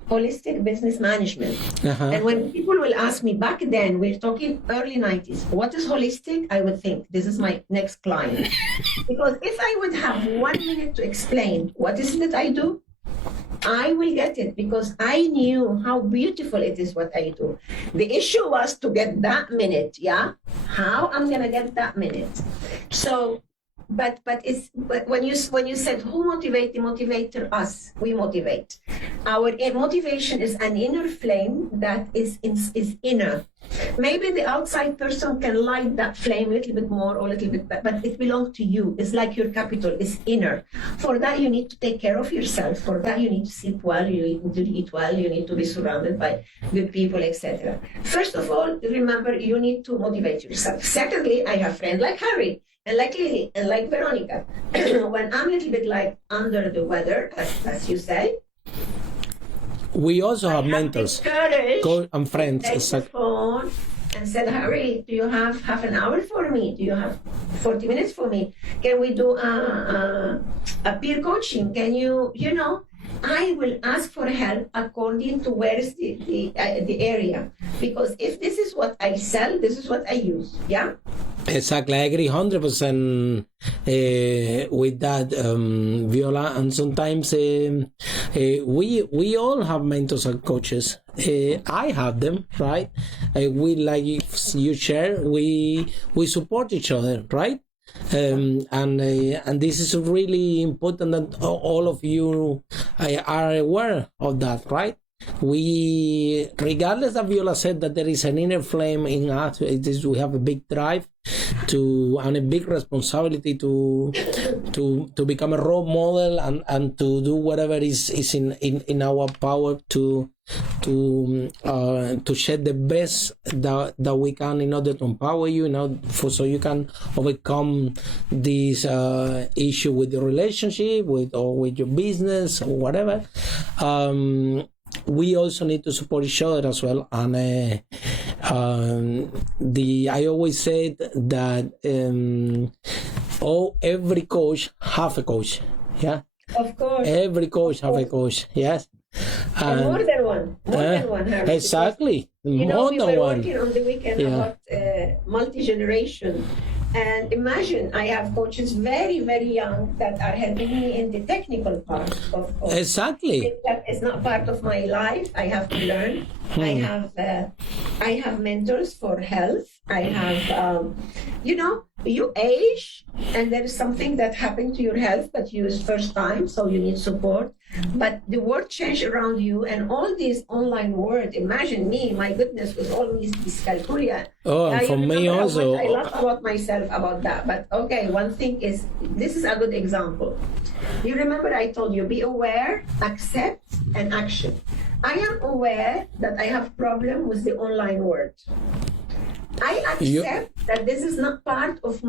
holistic business management. And when people will ask me, back then, we're talking early 90s, what is holistic? I would think, this is my next client. Because if I would have 1 minute to explain what is it that I do, I will get it, because I knew how beautiful it is what I do. The issue was to get that minute, yeah? How I'm gonna get that minute? So, but when you said who motivate us, we motivate. Our motivation is an inner flame that is inner. Maybe the outside person can light that flame a little bit more or a little bit better, but it belongs to you. It's like your capital, it's inner. For that, you need to take care of yourself. For that, you need to sleep well, you need to eat well, you need to be surrounded by good people, etc. First of all, remember, you need to motivate yourself. Secondly, I have friends like Harry, and like Lily, and like Veronica. When I'm a little bit like under the weather, as you say, we also have mentors and friends. Take the phone and said, Harry, do you have half an hour for me? Do you have 40 minutes for me? Can we do a peer coaching? Can you know, I will ask for help according to where is the area. Because if this is what I sell, this is what I use, yeah? Exactly, I agree 100% with that, Viola. And sometimes we all have mentors and coaches. I have them, right? We, like you share, we support each other, right? And this is really important that all of you are aware of that, right? We, regardless of Viola said that there is an inner flame in us, we have a big drive and a big responsibility to become a role model and to do whatever is in our power to shed the best that we can in order to empower you, so you can overcome this issue with your relationship or with your business or whatever. We also need to support each other as well. And I always said that every coach have a coach. Yeah. Of course. Every coach have a coach. Yes. And more than one. More than one, Harry. Exactly. We were working on the weekend about multi-generation. And imagine, I have coaches very, very young that are helping me in the technical part of exactly. It's not part of my life. I have to learn. I have mentors for health. I have, you age, and there is something that happened to your health, but you is first time, so you need support. But the world changed around you, and all these online world. Imagine me, my goodness, with all these dyscalculia. Oh, and for me also. I love about myself about that. But okay, one thing is, this is a good example. You remember I told you, be aware, accept, and action. I am aware that I have problem with the online world. I accept that this is not part of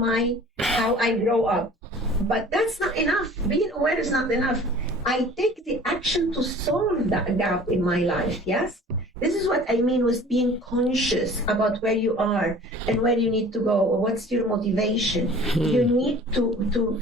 how I grow up. But that's not enough. Being aware is not enough. I take the action to solve that gap in my life, yes? This is what I mean with being conscious about where you are and where you need to go, or what's your motivation. You need to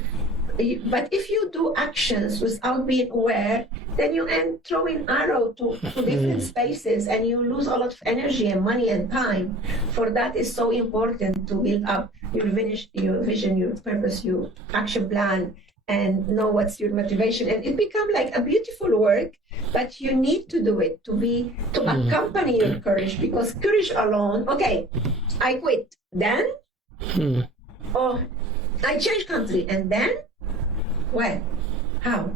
but if you do actions without being aware, then you end throwing arrow to different spaces, and you lose a lot of energy and money and time. For that is so important to build up your vision, your purpose, your action plan, and know what's your motivation. And it becomes like a beautiful work, but you need to do it to accompany your courage, because courage alone, okay, I quit, then, I change country, and then, when? How?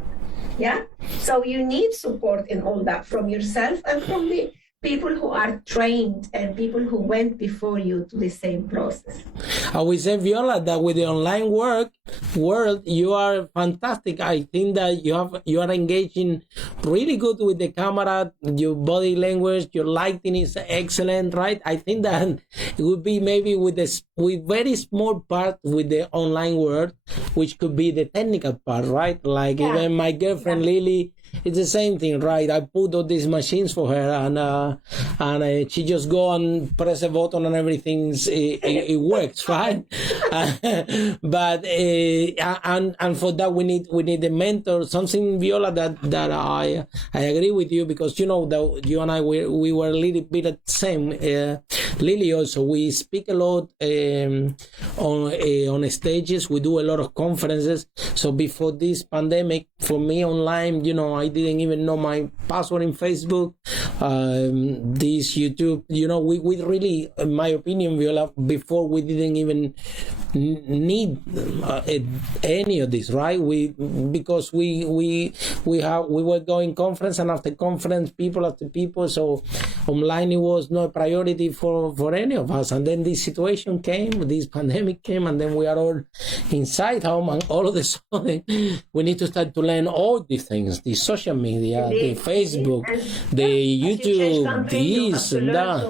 Yeah? So you need support in all that from yourself and from the people who are trained and people who went before you to the same process. I would say, Viola, that with the online world, you are fantastic. I think that you are engaging really good with the camera, your body language, your lighting is excellent, right? I think that it would be maybe with very small part with the online world, which could be the technical part, right? Like even my girlfriend Lily, it's the same thing, right? I put all these machines for her, and she just go and press a button and everything it works, right? But and for that we need a mentor. Something, Viola, that I agree with you, because you know that you and I we were a little bit at the same. Lily also, we speak a lot on stages. We do a lot of conferences. So before this pandemic, for me online, you know, I didn't even know my password in Facebook, this YouTube. You know, we really, in my opinion, Viola, before we didn't even need any of this, right? Because we were going conference, and after conference, people after people. So online, it was no priority for any of us. And then this situation came, this pandemic came, and then we are all inside home, and all of a sudden we need to start to learn all these things: the social media, the Facebook, the YouTube, this and that.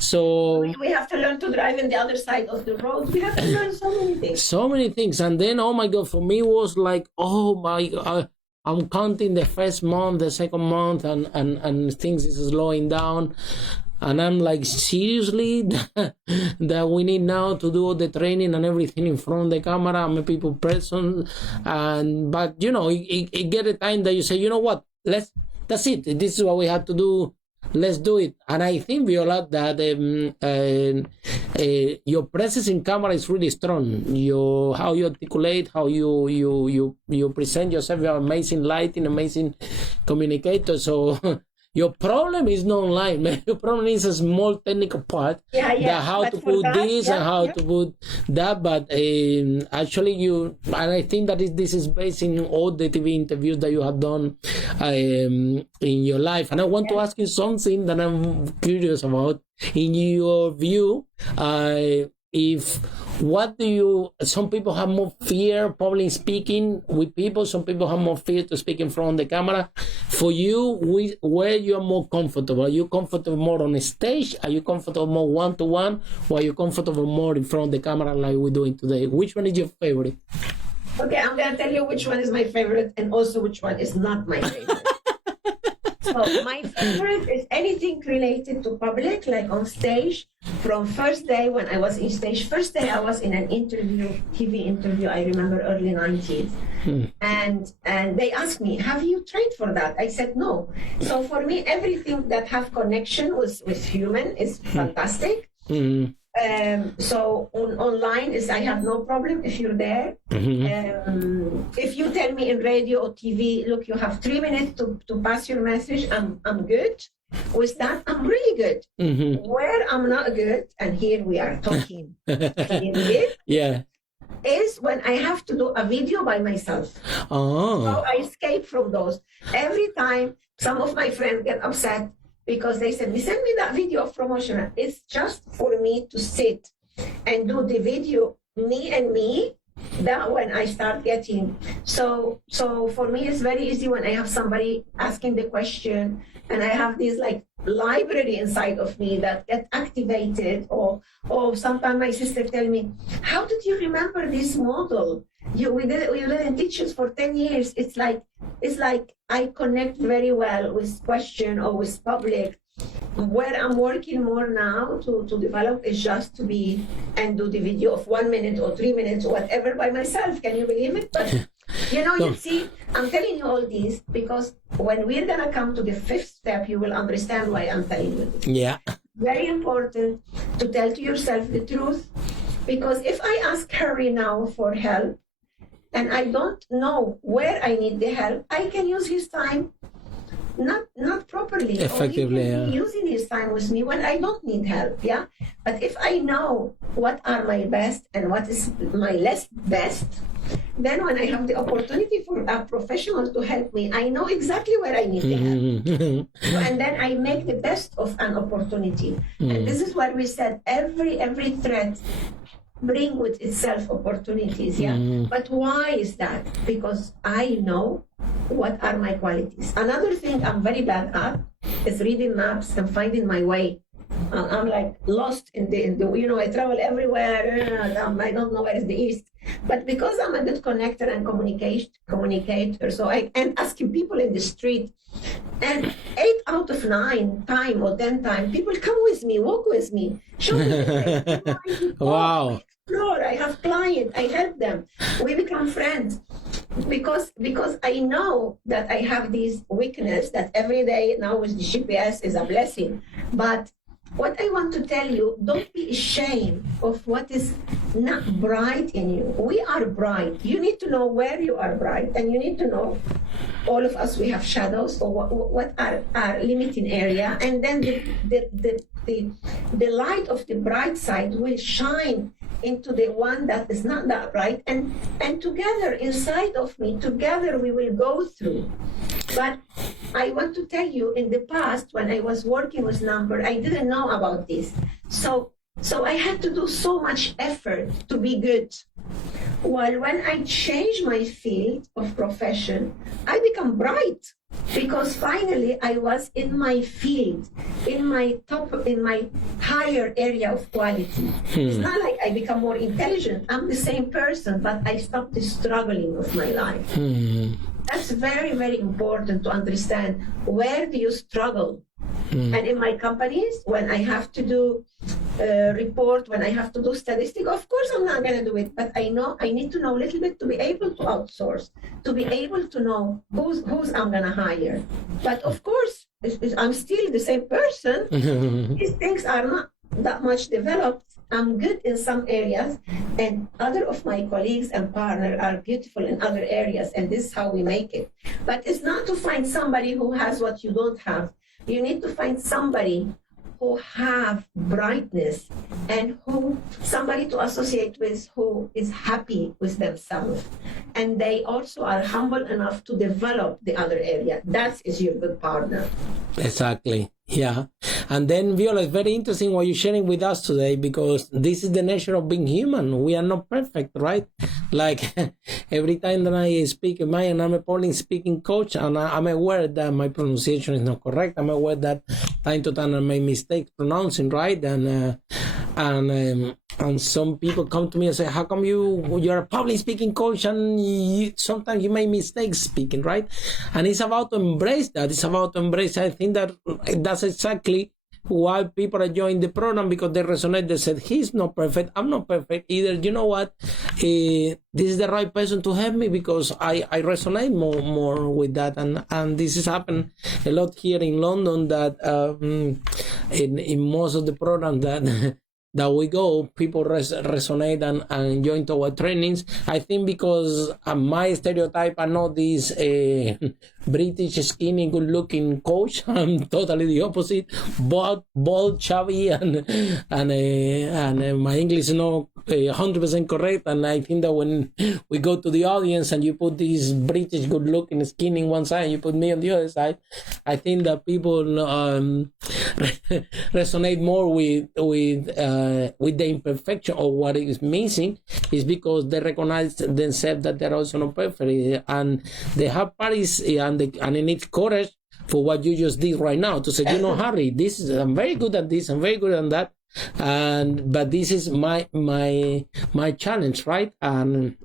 So we have to learn to drive in the other side of the road. We have to learn so many things. So many things. And then, oh my God, for me it was like, oh my God, I'm counting the first month, the second month, and things is slowing down. And I'm like, seriously, that we need now to do all the training and everything in front of the camera. I'm a people person. But you know, it get a time that you say, you know what, that's it. This is what we have to do. Let's do it. And I think, Viola, that your presence in camera is really strong. How you articulate, how you present yourself. You're amazing lighting, amazing communicator. So your problem is not online. Your problem is a small technical part. That how to put this and how to put that. But actually, and I think that this is based in all the TV interviews that you have done in your life. And I want to ask you something that I'm curious about. In your view, some people have more fear probably speaking with people, some people have more fear to speak in front of the camera. For you, where you're more comfortable? Are you comfortable more on a stage? Are you comfortable more one-to-one? Or are you comfortable more in front of the camera like we're doing today? Which one is your favorite? Okay, I'm going to tell you which one is my favorite and also which one is not my favorite. So my favorite is anything related to public, like on stage. From first day when I was in stage, first day I was in an interview, TV interview, I remember early 90s. And they asked me, have you trained for that? I said, no. So for me, everything that have connection with human is fantastic. So online is, I have no problem if you're there. If you tell me in radio or TV, look, you have 3 minutes to pass your message, I'm good. With that, I'm really good. Where I'm not good, and here we are talking, is when I have to do a video by myself. So I escape from those. Every time some of my friends get upset because they said, send me that video of promotion. It's just for me to sit and do the video, me and me. That when I start getting, so for me it's very easy when I have somebody asking the question, and I have this like library inside of me that get activated, or sometimes my sister tell me, how did you remember this model? You didn't teach us for 10 years. It's like I connect very well with question or with public. Where I'm working more now to develop is just to be and do the video of 1 minute or 3 minutes or whatever by myself. Can you believe it? But you see, I'm telling you all this because when we're gonna come to the 5th step, you will understand why I'm telling you this. Yeah. Very important to tell to yourself the truth, because if I ask Harry now for help and I don't know where I need the help, I can use his time not properly, effectively, or using his time with me when I don't need help. But if I know what are my best and what is my less best, then when I have the opportunity for a professional to help me, I know exactly where I need the help. And then I make the best of an opportunity. And this is what we said, every threat bring with itself opportunities. But why is that? Because I know what are my qualities. Another thing I'm very bad at is reading maps and finding my way. I'm like lost in the I travel everywhere. I don't know where is the east. But because I'm a good connector and communicator, so I am asking people in the street, and 8 out of 9 time or 10 time, people come with me, walk with me, show me the way. Wow. I explore. I have clients. I help them. We become friends. Because I know that I have this weakness that every day now with the GPS is a blessing. But what I want to tell you, don't be ashamed of what is not bright in you. We are bright. You need to know where you are bright, and you need to know, all of us, we have shadows, or what are our limiting area, and then the light of the bright side will shine into the one that is not that bright, and together, inside of me, together we will go through. But I want to tell you, in the past, when I was working with number, I didn't know about this. So I had to do so much effort to be good. While when I changed my field of profession, I become bright, because finally I was in my field, in my higher area of quality. It's not like I become more intelligent. I'm the same person, but I stopped the struggling of my life. That's very, very important to understand. Where do you struggle? And in my companies, when I have to do report, when I have to do statistic, of course I'm not going to do it, but I know I need to know a little bit to be able to outsource, to be able to know who's I'm going to hire. But of course, I'm still the same person. These things are not that much developed. I'm good in some areas, and other of my colleagues and partners are beautiful in other areas, and this is how we make it. But it's not to find somebody who has what you don't have. You need to find somebody who have brightness, and somebody to associate with who is happy with themselves. And they also are humble enough to develop the other area. That is your good partner. Exactly. Yeah. And then, Viola, it's very interesting what you're sharing with us today, because this is the nature of being human. We are not perfect, right? Like every time that I speak, and I'm a Polish speaking coach, and I'm aware that my pronunciation is not correct. I'm aware that time to time I make mistakes pronouncing, right? And some people come to me and say, how come you're a public speaking coach and sometimes you make mistakes speaking, right? And it's about to embrace that. It's about to embrace. I think that's exactly why people are joining the program, because they resonate. They said, he's not perfect, I'm not perfect either. You know what? This is the right person to help me, because I resonate more with that. And this has happened a lot here in London, that in most of the programs that we go, people resonate and join to our trainings. I think because my stereotype, I'm not this British, skinny, good-looking coach. I'm totally the opposite. Bold, chubby, and my English is not 100% correct. And I think that when we go to the audience and you put this British, good-looking, skinny in one side, and you put me on the other side, I think that people resonate more with the imperfection of what is missing, is because they recognize themselves that they're also not perfect, and they have parties, and they need courage for what you just did right now, to say, Harry, I'm very good at this, I'm very good at that, but this is my challenge, right? And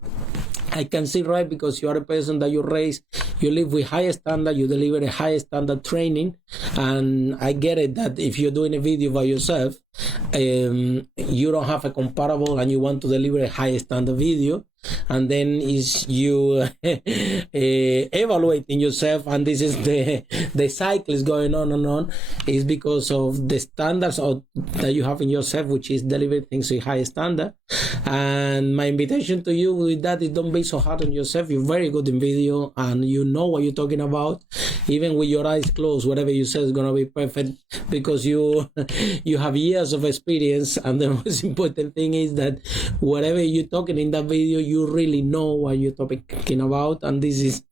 I can see, right, because you are a person that you live with high standard, you deliver a high standard training, and I get it that if you're doing a video by yourself, you don't have a comparable, and you want to deliver a high standard video, and then is you evaluating yourself, and this is the cycle is going on and on, is because of the standards that you have in yourself, which is deliver things in high standard. And my invitation to you with that is, don't be so hard on yourself. You're very good in video, and you know what you're talking about. Even with your eyes closed, whatever you say is going to be perfect, because you have years of experience. And the most important thing is that whatever you're talking in that video, you really know what you're talking about, and you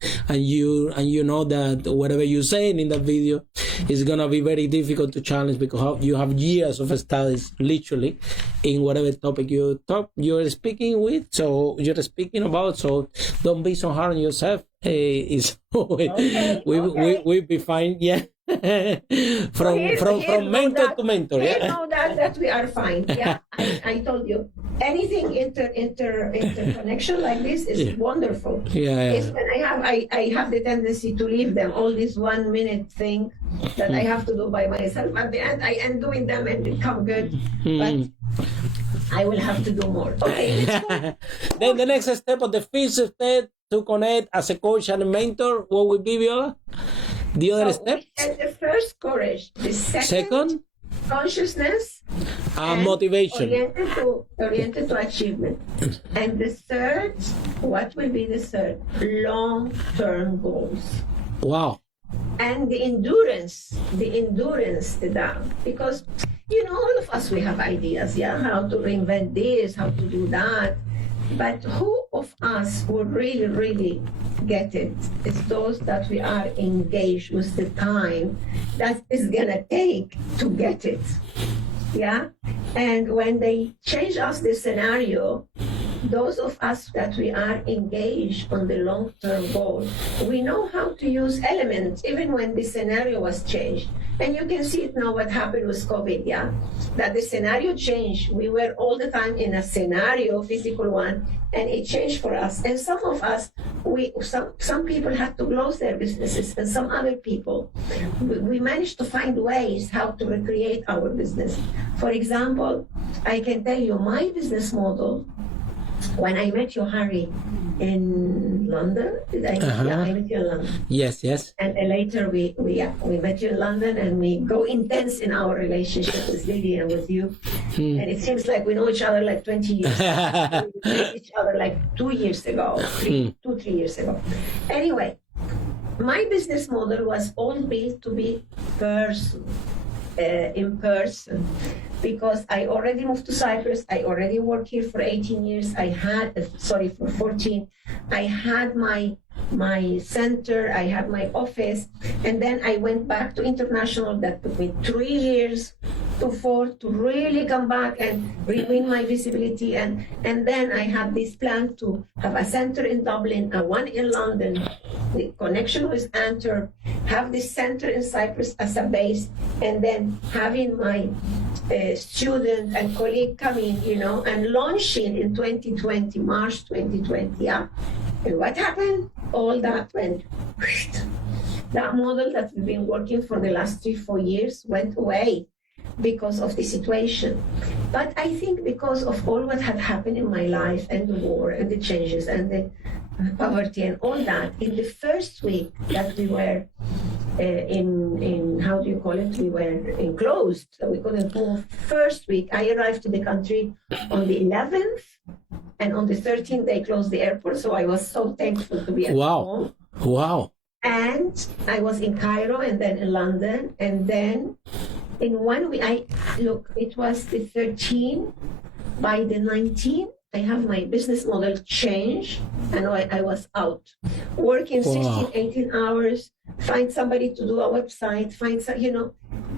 know that whatever you're saying in that video is going to be very difficult to challenge, because you have years of studies, literally, in whatever topic you're speaking about. So don't be so hard on yourself. We'll be fine. Yeah. from mentor to mentor. Here Yeah. know that we are fine. Yeah, I told you. Anything interconnection like this is wonderful. Yeah. It's when I have the tendency to leave them, all this 1 minute thing that I have to do by myself. At the end, I end doing them and it come good. But I will have to do more. Okay, let's go. Then the next step, or the fifth step to connect as a coach and a mentor, what will be, Viola? The other step? We said the first, courage. The second, consciousness. And Motivation. Oriented to achievement. And the third, what will be the third? Long-term goals. Wow. And the endurance, because, all of us, we have ideas, how to reinvent this, how to do that. But who of us will really, really get it? It's those that we are engaged with the time that is going to take to get it. Yeah? And when they change us the scenario, those of us that we are engaged on the long-term goal, we know how to use elements even when the scenario was changed. And you can see it now what happened with COVID, that the scenario changed. We were all the time in a scenario, physical one, and it changed for us. And some of us, some people had to close their businesses, and some other people, we managed to find ways how to recreate our business. For example, I can tell you my business model. When I met you, Harry, in London, I met you in London. Yes. And later we met you in London, and we go intense in our relationship with Lily and with you. And it seems like we know each other like 20 years. We met each other like 2 years ago, 3 years ago. Anyway, my business model was all built to be in person, because I already moved to Cyprus. I already worked here for 18 years. For 14. I had my center, I had my office, and then I went back to international. That took me 3 years to 4 to really come back and regain my visibility. And then I had this plan to have a center in Dublin, one in London, the connection with Antwerp, have this center in Cyprus as a base, and then having my student and colleague coming, and launching in 2020, March 2020. And what happened? All that went. That model that we've been working for the last 3-4 years went away because of the situation. But I think because of all what had happened in my life, and the war and the changes and the poverty and all that, in the first week that we were in how do you call it? We were enclosed, so we couldn't move. First week, I arrived to the country on the 11th, and on the 13th they closed the airport. So I was so thankful to be at home. Wow. And I was in Cairo, and then in London, and then in 1 week, it was the 13th. By the 19th, I have my business model change, and I was out working 16, 18 hours, find somebody to do a website,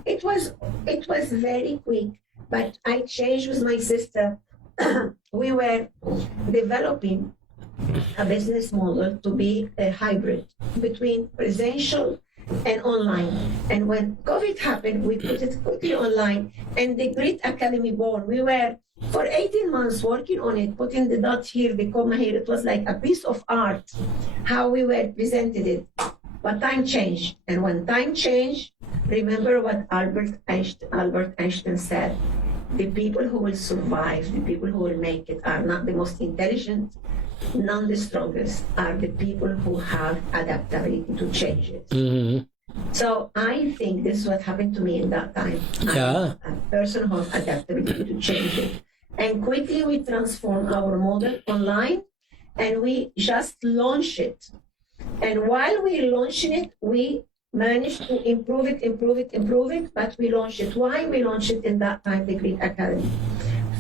it was very quick, but I changed with my sister. We were developing a business model to be a hybrid between presential and online. And when COVID happened, we put it quickly online, and the Great Academy born. We were for 18 months working on it, putting the dot here, the comma here. It was like a piece of art, how we were presented it. But time changed. And when time changed, remember what Albert Einstein said: the people who will survive, the people who will make it, are not the most intelligent, not the strongest, are the people who have adaptability to change it. Mm-hmm. So I think this is what happened to me in that time. Yeah. I'm a person who has adaptability to change it. And quickly we transform our model online, and we just launch it. And while we're launching it, we managed to improve it, but we launched it. Why we launched it in that time, the Greek Academy?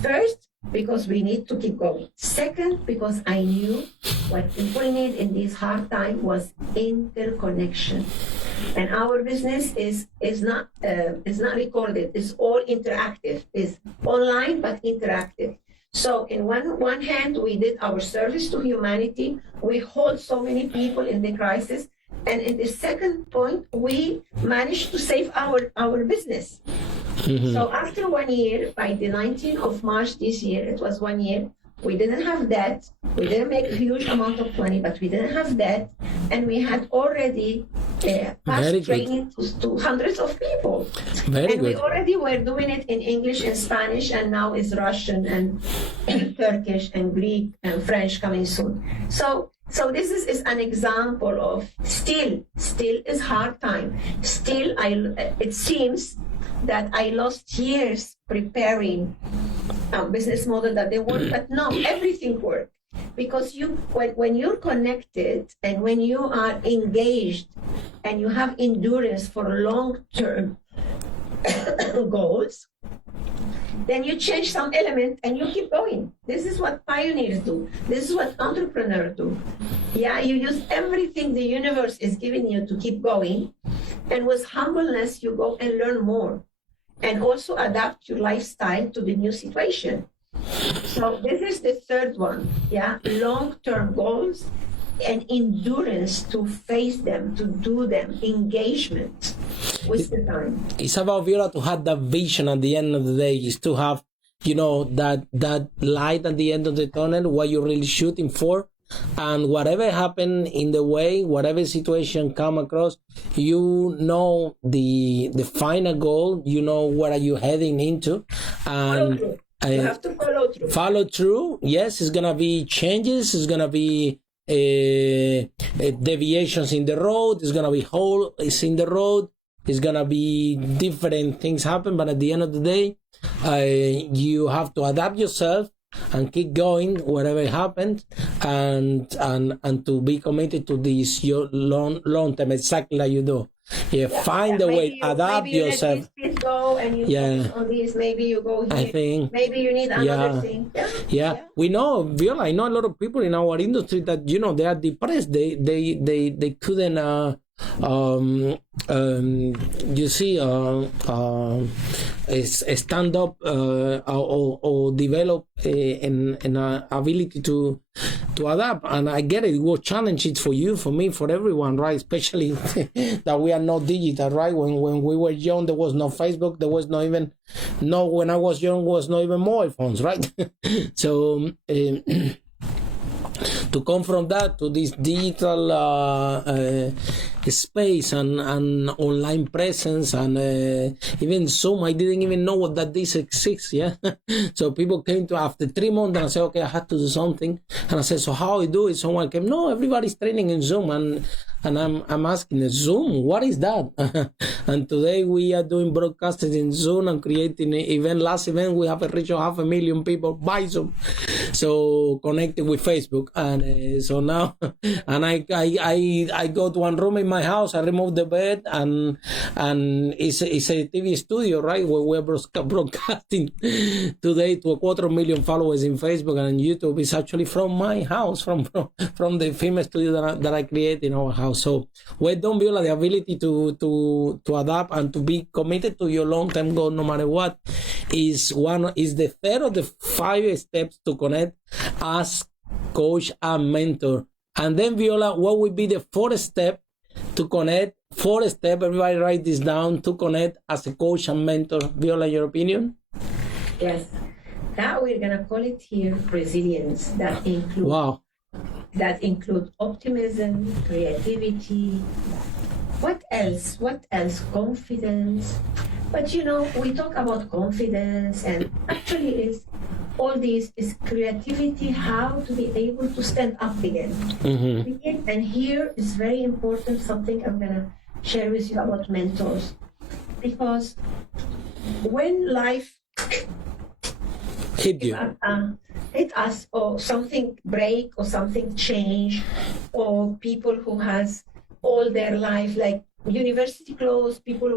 First, because we need to keep going. Second, because I knew what people need in this hard time was interconnection. And our business is not recorded. It's all interactive. It's online but interactive. So in one hand, we did our service to humanity. We hold so many people in the crisis. And in the second point, we managed to save our business. So after 1 year, by the 19th of March this year, it was 1 year, we didn't have debt. We didn't make a huge amount of money, but we didn't have debt. And we had already passed training to hundreds of people. We already were doing it in English and Spanish, and now it's Russian and Turkish and Greek and French coming soon. So this is an example of still is hard time. Still, it seems that I lost years preparing a business model that they work, but no, everything worked. Because when you're connected and when you are engaged and you have endurance for long-term goals, then you change some element and you keep going. This is what pioneers do. This is what entrepreneurs do. Yeah, you use everything the universe is giving you to keep going. And with humbleness, you go and learn more. And also adapt your lifestyle to the new situation. So this is the third one. Yeah, long-term goals and endurance to face them, to do them, engagement with the time. It's about, Viola, to have that vision at the end of the day, is to have, that light at the end of the tunnel, what you're really shooting for. And whatever happen in the way, whatever situation come across, the final goal, what are you heading into. And you have to follow through. Follow through. Yes, it's gonna be changes. It's gonna be deviations in the road. It's gonna be holes in the road. It's gonna be different things happen. But at the end of the day, you have to adapt yourself and keep going whatever happens, and to be committed to this your long term, exactly like you do. Find a way, adapt yourself. Maybe you let this go and you focus on this. Maybe you go here. I think maybe you need another thing. We know, Viola. I know a lot of people in our industry that they are depressed. They couldn't. Stand up or develop an ability to adapt. And I get it. It was challenging for you, for me, for everyone, right? Especially that we are not digital, right? When we were young, there was no Facebook. There was when I was young, was not even mobile phones, right? So to come from that to this digital space and online presence and even Zoom, I didn't even know that this exists. So people came to after 3 months and I said, okay, I had to do something. And I said, so how I do it? Someone came, no, everybody's training in Zoom. And I'm asking, Zoom, what is that? And today we are doing broadcasting in Zoom and creating an event. Last event, we have reached 500,000 people by Zoom. So connected with Facebook. And so now, and I go to one room in my house, I remove the bed, and it's a TV studio, right? Where we're broadcasting today to 250,000 followers in Facebook and YouTube. It's actually from my house, from the film studio that I create in our house. So well done, Viola. The ability to adapt and to be committed to your long-term goal, no matter what, is the third of the 5 steps to connect as coach and mentor. And then, Viola, what would be the 4th step to connect? 4th step, everybody write this down, to connect as a coach and mentor. Viola, your opinion? Yes. Now we're going to call it here resilience. That include optimism, creativity. What else? Confidence. But we talk about confidence, and actually is all this is creativity, how to be able to stand up again. Mm-hmm. And here is very important, something I'm going to share with you about mentors. Because when life hit us, or something break, or something change, or people who has all their life, like university closed, people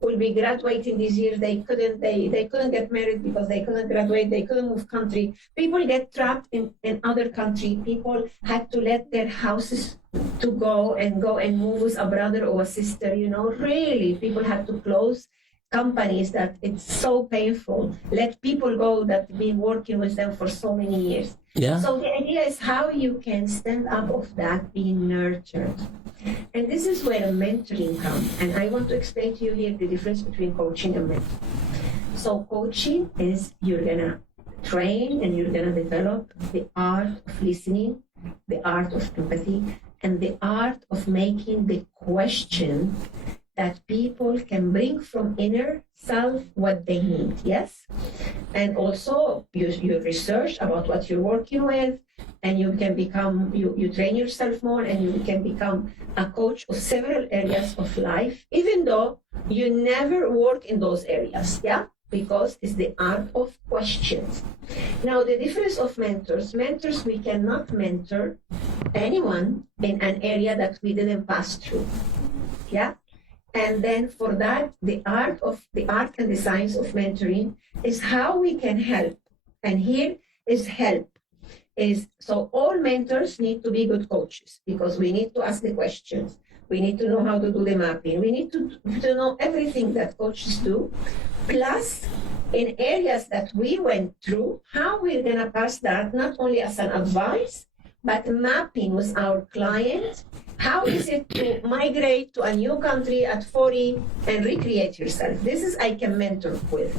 will be graduating this year, they couldn't get married because they couldn't graduate, they couldn't move country. People get trapped in other country. People had to let their houses to go and move with a brother or a sister, really. People had to close companies that it's so painful, let people go that have been working with them for so many years. Yeah. So the idea is how you can stand up of that, being nurtured. And this is where mentoring comes. And I want to explain to you here the difference between coaching and mentoring. So coaching is you're gonna train and you're gonna develop the art of listening, the art of empathy, and the art of making the question that people can bring from inner self what they need, yes? And also you research about what you're working with, and you can become, you train yourself more, and you can become a coach of several areas of life, even though you never work in those areas, yeah? Because it's the art of questions. Now, the difference of mentors, we cannot mentor anyone in an area that we didn't pass through, yeah? And then for that, the art and the science of mentoring is how we can help. And here is help. So all mentors need to be good coaches, because we need to ask the questions. We need to know how to do the mapping. We need to know everything that coaches do. Plus, in areas that we went through, how we're going to pass that, not only as an advice, but mapping with our client. How is it to migrate to a new country at 40 and recreate yourself? This is I can mentor with.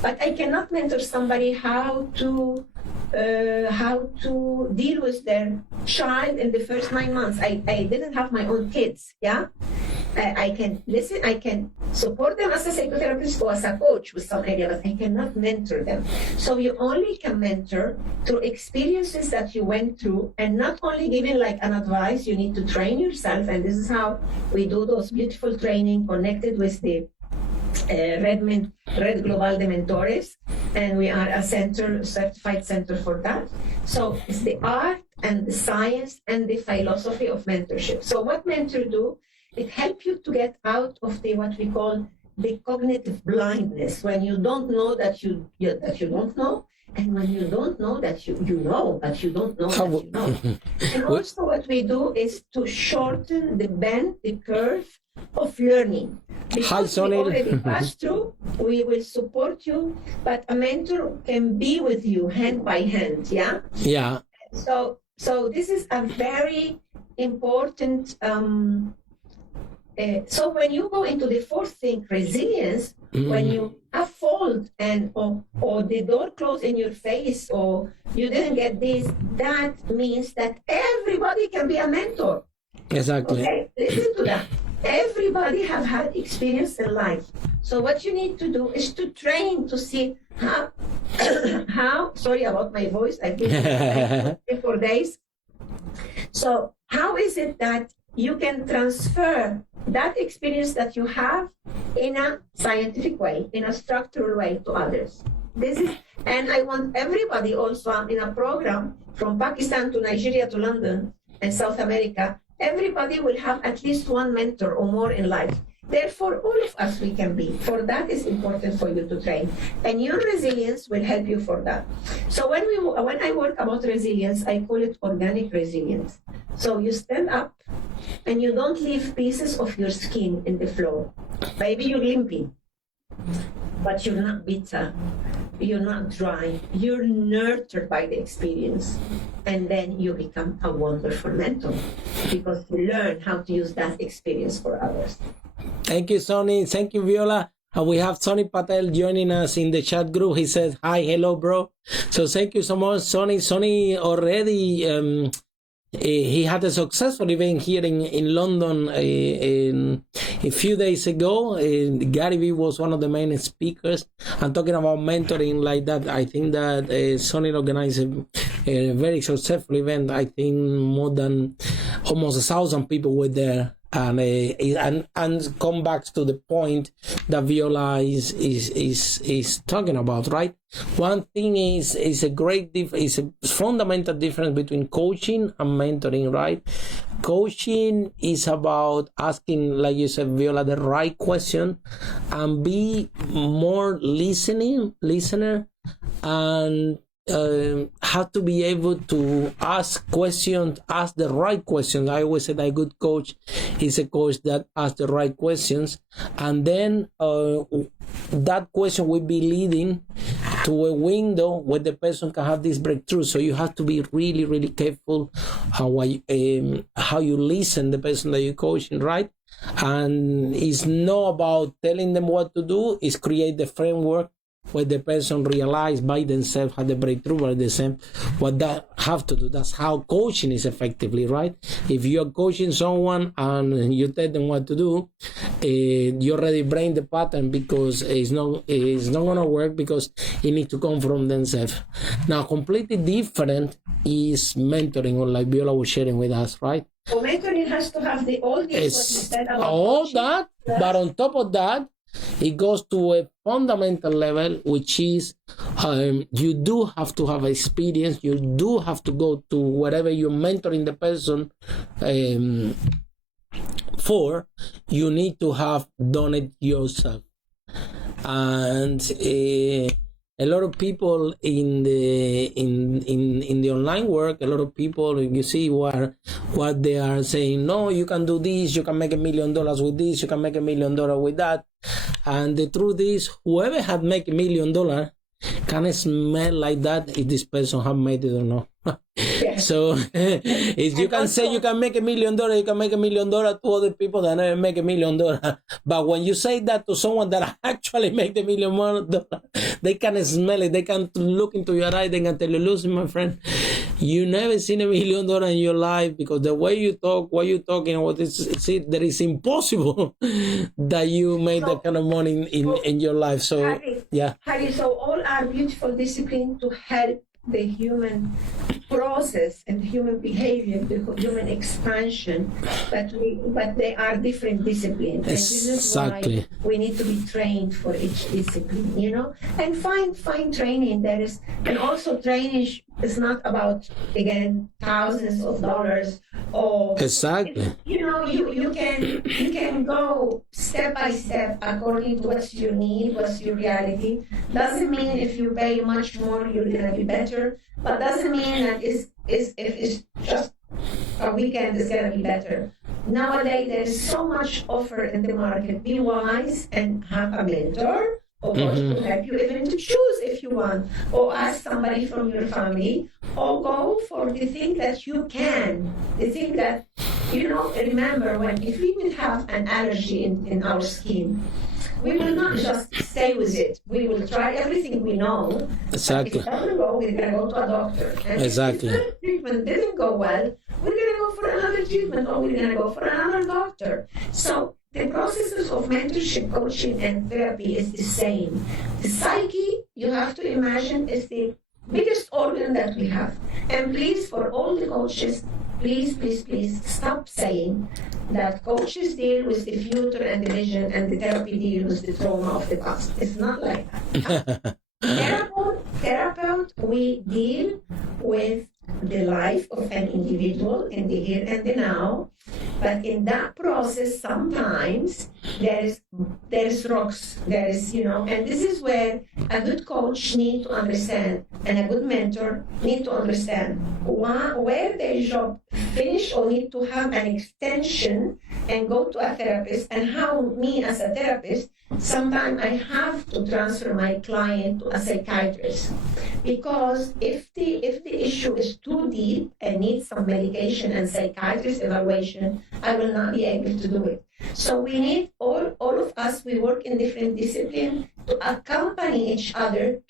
But I cannot mentor somebody how to deal with their child in the first 9 months. I didn't have my own kids, yeah? I can listen, I can support them as a psychotherapist or as a coach with some area, but I cannot mentor them. So you only can mentor through experiences that you went through, and not only giving like an advice, you need to train yourself. And this is how we do those beautiful training connected with the Red Global de Mentores, and we are a certified center for that. So it's the art and the science and the philosophy of mentorship. So what mentors do, it helps you to get out of the what we call the cognitive blindness, when you don't know that you don't know, and when you don't know that you know, but you don't know that you know. And also what we do is to shorten the curve of learning. Because we already passed through, we will support you, but a mentor can be with you hand by hand, yeah? Yeah. So this is a very important, so when you go into the fourth thing, resilience, when you have fault and or the door closed in your face, or you didn't get this, that means that everybody can be a mentor. Exactly. Okay, listen to that. Everybody have had experience in life. So what you need to do is to train to see how sorry about my voice, I've been 4 days. So how is it that you can transfer that experience that you have in a scientific way, in a structural way to others? This is, and I want everybody also in a program from Pakistan to Nigeria to London and South America, everybody will have at least one mentor or more in life. Therefore, all of us we can be. For that is important for you to train. And your resilience will help you for that. So when I work about resilience, I call it organic resilience. So you stand up and you don't leave pieces of your skin in the floor. Maybe you're limping, but you're not bitter. You're not dry. You're nurtured by the experience. And then you become a wonderful mentor because you learn how to use that experience for others. Thank you, Sonny. Thank you, Viola. We have Sonny Patel joining us in the chat group. He says, hi, hello, bro. So thank you so much, Sonny. Sonny already, he had a successful event here in London a few days ago. Gary Vee was one of the main speakers. I'm talking about mentoring like that. I think that Sonny organized a very successful event. I think more than almost 1,000 people were there. And come back to the point that Viola is talking about, right? One thing is a fundamental difference between coaching and mentoring, right? Coaching is about asking, like you said, Viola, the right question and be more listener and have to be able to ask questions, ask the right questions. I always say that a good coach is a coach that asks the right questions, and then that question will be leading to a window where the person can have this breakthrough. So you have to be really, really careful how you listen the person that you're coaching, right? And it's not about telling them what to do, it's create the framework where the person realize by themselves how the breakthrough by themselves what they have to do. That's how coaching is effectively, right? If you're coaching someone and you tell them what to do, you already brain the pattern, because it's not going to work, because it needs to come from themselves. Now, completely different is mentoring, or like Viola was sharing with us, right? So mentoring has to have all this, all that, but on top of that, it goes to a fundamental level, which is you do have to have experience. You do have to go to wherever you're mentoring the person for. You need to have done it yourself. And a lot of people in the online work, a lot of people, you see what they are saying. No, you can do this. You can make $1 million with this. You can make $1 million with that. And the truth is, whoever had made $1 million can smell like that if this person have made it or not. So if you can say you can make $1 million, you can make $1 million to other people that never make $1 million. But when you say that to someone that actually make the $1 million, they can smell it. They can look into your eye. They can tell you, listen, my friend, you never seen $1 million in your life, because the way you talk, what you're talking, what is it, that is impossible that you made that kind of money in your life. So Harry, so all are beautiful discipline to help the human process and human behavior, the human expansion, but they are different disciplines. And this is why we need to be trained for each discipline, and find training. And also training is not about, again, thousands of dollars, or you can go step by step according to what you need, what's your reality. Doesn't mean if you pay much more you're gonna be better, but doesn't mean that if it's just a weekend it's gonna be better. Nowadays there's so much offer in the market. Be wise and have a mentor, or to help you even to choose if you want, or ask somebody from your family, or go for the thing that you can, the thing that, remember, if we will have an allergy in our skin, we will not just stay with it. We will try everything we know. Exactly. If it doesn't go, we're going to go to a doctor. And exactly. If the treatment didn't go well, we're going to go for another treatment, or we're going to go for another doctor. So the processes of mentorship, coaching, and therapy is the same. The psyche, you have to imagine, is the biggest organ that we have. And please, for all the coaches, please stop saying that coaches deal with the future and the vision, and the therapy deal with the trauma of the past. It's not like that. Therapeutic, we deal with the life of an individual in the here and the now, but in that process sometimes there's rocks, and this is where a good coach needs to understand, and a good mentor need to understand where their job finish, or need to have an extension and go to a therapist, and how me as a therapist sometimes I have to transfer my client to a psychiatrist, because if the issue is too deep and needs some medication and psychiatrist evaluation, I will not be able to do it. So we need all of us, we work in different disciplines to accompany each other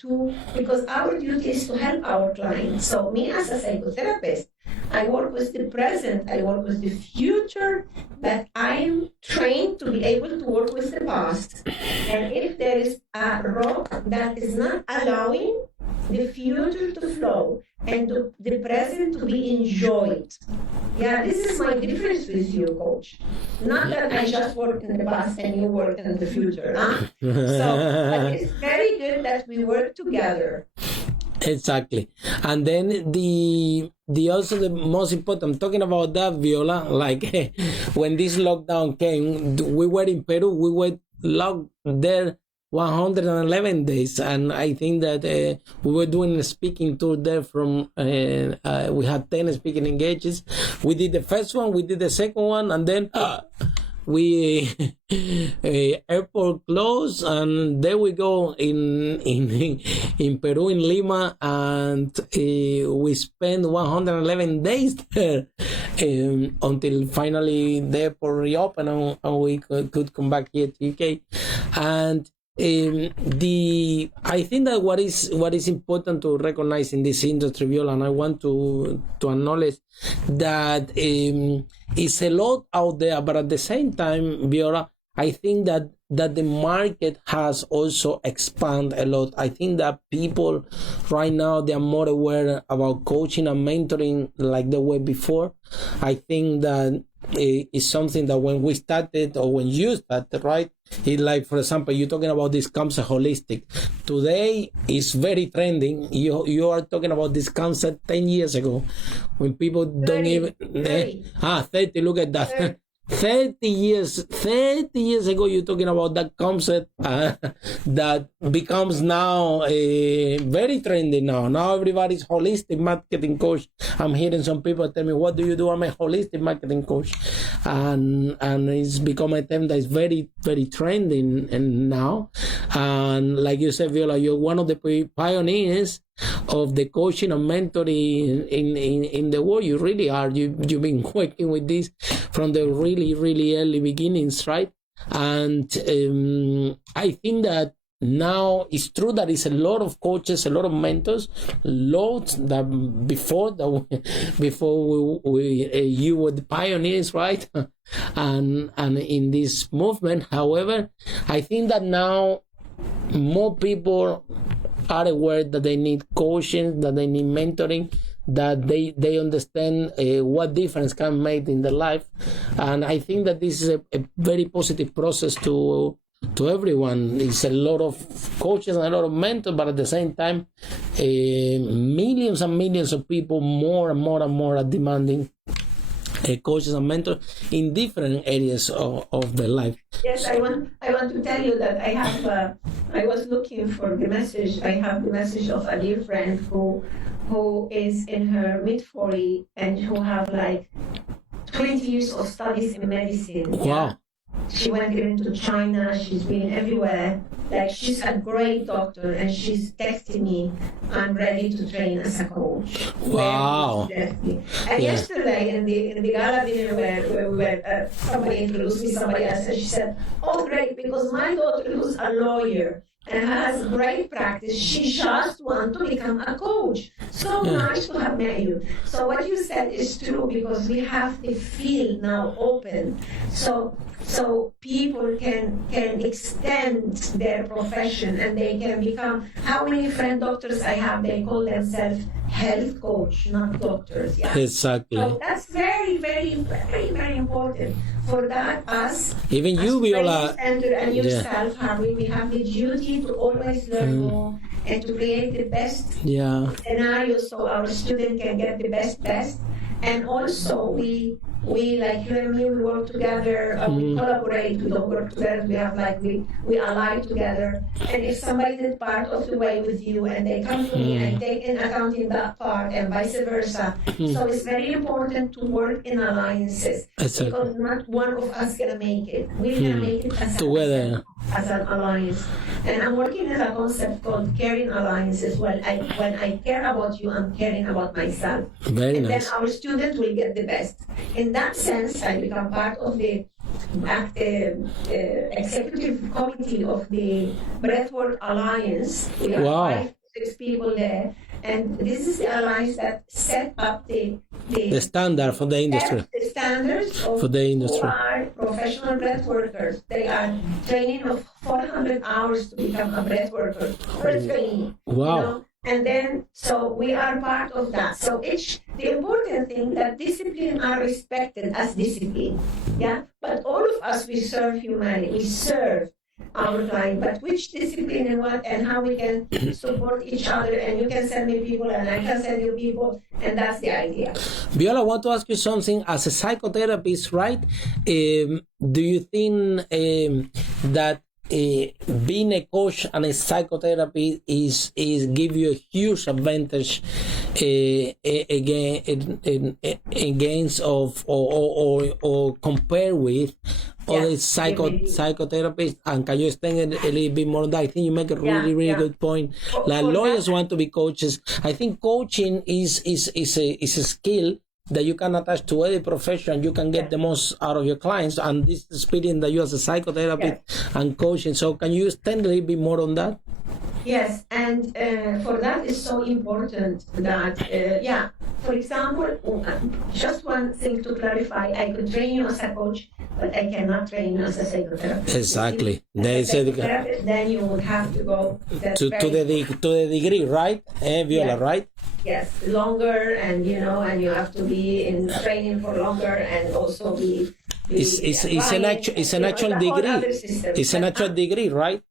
because our duty is to help our clients. So me as a psychotherapist, I work with the present, I work with the future, but I am trained to be able to work with the past. And if there is a rock that is not allowing the future to flow and the present to be enjoyed. Yeah, this is my difference with you, coach. Not that I just work in the past and you work in the future. Huh? So it's very good that we work together. Exactly. And then the also the most important, I'm talking about that, Viola, like when this lockdown came, we were in Peru, we were locked there 111 days, and I think that we were doing a speaking tour there from we had 10 speaking engagements. We did the first one, we did the second one, and then we airport closed, and there we go in Peru, in Lima, and we spent 111 days there until finally the airport reopened, and we could come back here to UK. And I think that what is important to recognize in this industry, Viola, and I want to acknowledge that it's a lot out there, but at the same time, Viola, I think that the market has also expanded a lot. I think that people right now, they are more aware about coaching and mentoring like they were before. I think that it's something that when we started, or when you started, right? It's like, for example, you're talking about this concept holistic. Today is very trending. You are talking about this concept 10 years ago, when people 30, don't even 30, look at that. 30 years ago, you're talking about that concept that becomes now very trendy now. Now everybody's holistic marketing coach. I'm hearing some people tell me, what do you do? I'm a holistic marketing coach. And it's become a term that is very, very trending now. And like you said, Viola, you're one of the pioneers of the coaching and mentoring in the world. You really are. You've been working with this from the really, really early beginnings, right? And I think that now it's true that it's a lot of coaches, a lot of mentors, loads that before you were the pioneers, right? and in this movement. However, I think that now more people are aware that they need coaching, that they need mentoring, that they understand what difference can make in their life. And I think that this is a very positive process to everyone. It's a lot of coaches and a lot of mentors, but at the same time, millions and millions of people more and more and more are demanding coaches and mentors in different areas of their life. Yes, I want to tell you that I was looking for the message. I have the message of a dear friend who is in her mid-40 and who have like 20 years of studies in medicine. Wow. Yeah. She went even to China. She's been everywhere. Like, she's a great doctor, and she's texting me, I'm ready to train as a coach. Wow. And yesterday in the gala dinner where we were, somebody introduced me, somebody else, and she said, oh, great, because my daughter, who's a lawyer and has great practice, she just wants to become a coach. So nice to have met you. So what you said is true, because we have the field now open. So people can extend their profession, and they can become, how many friend doctors I have, they call themselves health coach, not doctors. Yeah? Exactly. So that's very, very, very, very important. For that, us, even you, Viola, center and yourself, Harvey, we have the duty to always learn more and to create the best scenario so our student can get the best. And also, we like you and me, we work together, we collaborate, we don't work together, we have like, we ally together. And if somebody is part of the way with you and they come to me and take in account in that part and vice versa. So it's very important to work in alliances, because not one of us gonna make it. We're gonna make it as together. As an alliance. And I'm working with a concept called caring alliances. Well, when I care about you, I'm caring about myself. Very nice. Then our student will get the best. In that sense, I become part of the executive committee of the Breathwork Alliance. We have 5 to 6 people there. And this is the alliance that set up the standard for the industry. The standards for the industry. Who are professional breath workers. They are training of 400 hours to become a breath worker. First training. Wow. You know? And then, so we are part of that. So the important thing that discipline are respected as discipline. Yeah. But all of us, we serve humanity. We serve our client, but which discipline and what and how we can support each other, and you can send me people and I can send you people, and that's the idea. Viola, I want to ask you something. As a psychotherapist, right? Do you think that being a coach and a psychotherapist is give you a huge advantage against of or compare with other psychotherapists. And can you extend a little bit more on that? I think you make a really good point. Like lawyers want to be coaches. I think coaching is a skill that you can attach to any profession. You can get the most out of your clients, and this is experience that you as a psychotherapist and coaching. So can you extend a little bit more on that? Yes, and for that is so important that, for example, just one thing to clarify, I could train you as a coach, but I cannot train you as a psychotherapist. Exactly. Then you would have to go to the degree, right? Viola, right? Yes, longer, and and you have to be in training for longer, and also be it's an actual degree. It's an actual degree, right?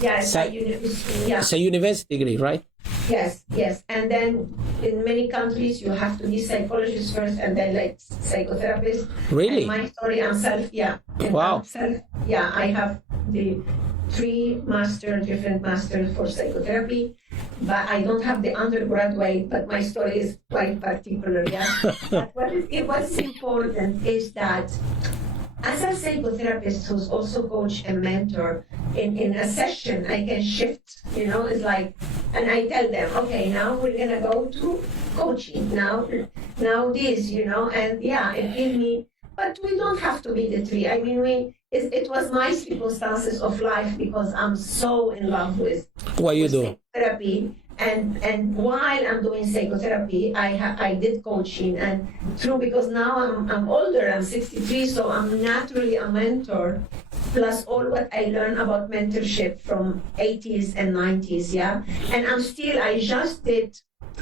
Yeah, it's a university degree, right? Yes, and then in many countries you have to be psychologist first, and then like psychotherapist. Really? And my story, I'm Wow. I have the 3 different masters for psychotherapy, but I don't have the undergraduate. But my story is quite particular. Yeah. But what's important is that, as a psychotherapist who's also coach and mentor, in a session I can shift, it's like, and I tell them, okay, now we're gonna go to coaching, now this, and it gives me, but we don't have to be the 3. I mean, it was my circumstances of life, because I'm so in love with what you do therapy. And while I'm doing psychotherapy, I did coaching, and because now I'm older, I'm 63, so I'm naturally a mentor, plus all what I learned about mentorship from 80s and 90s, and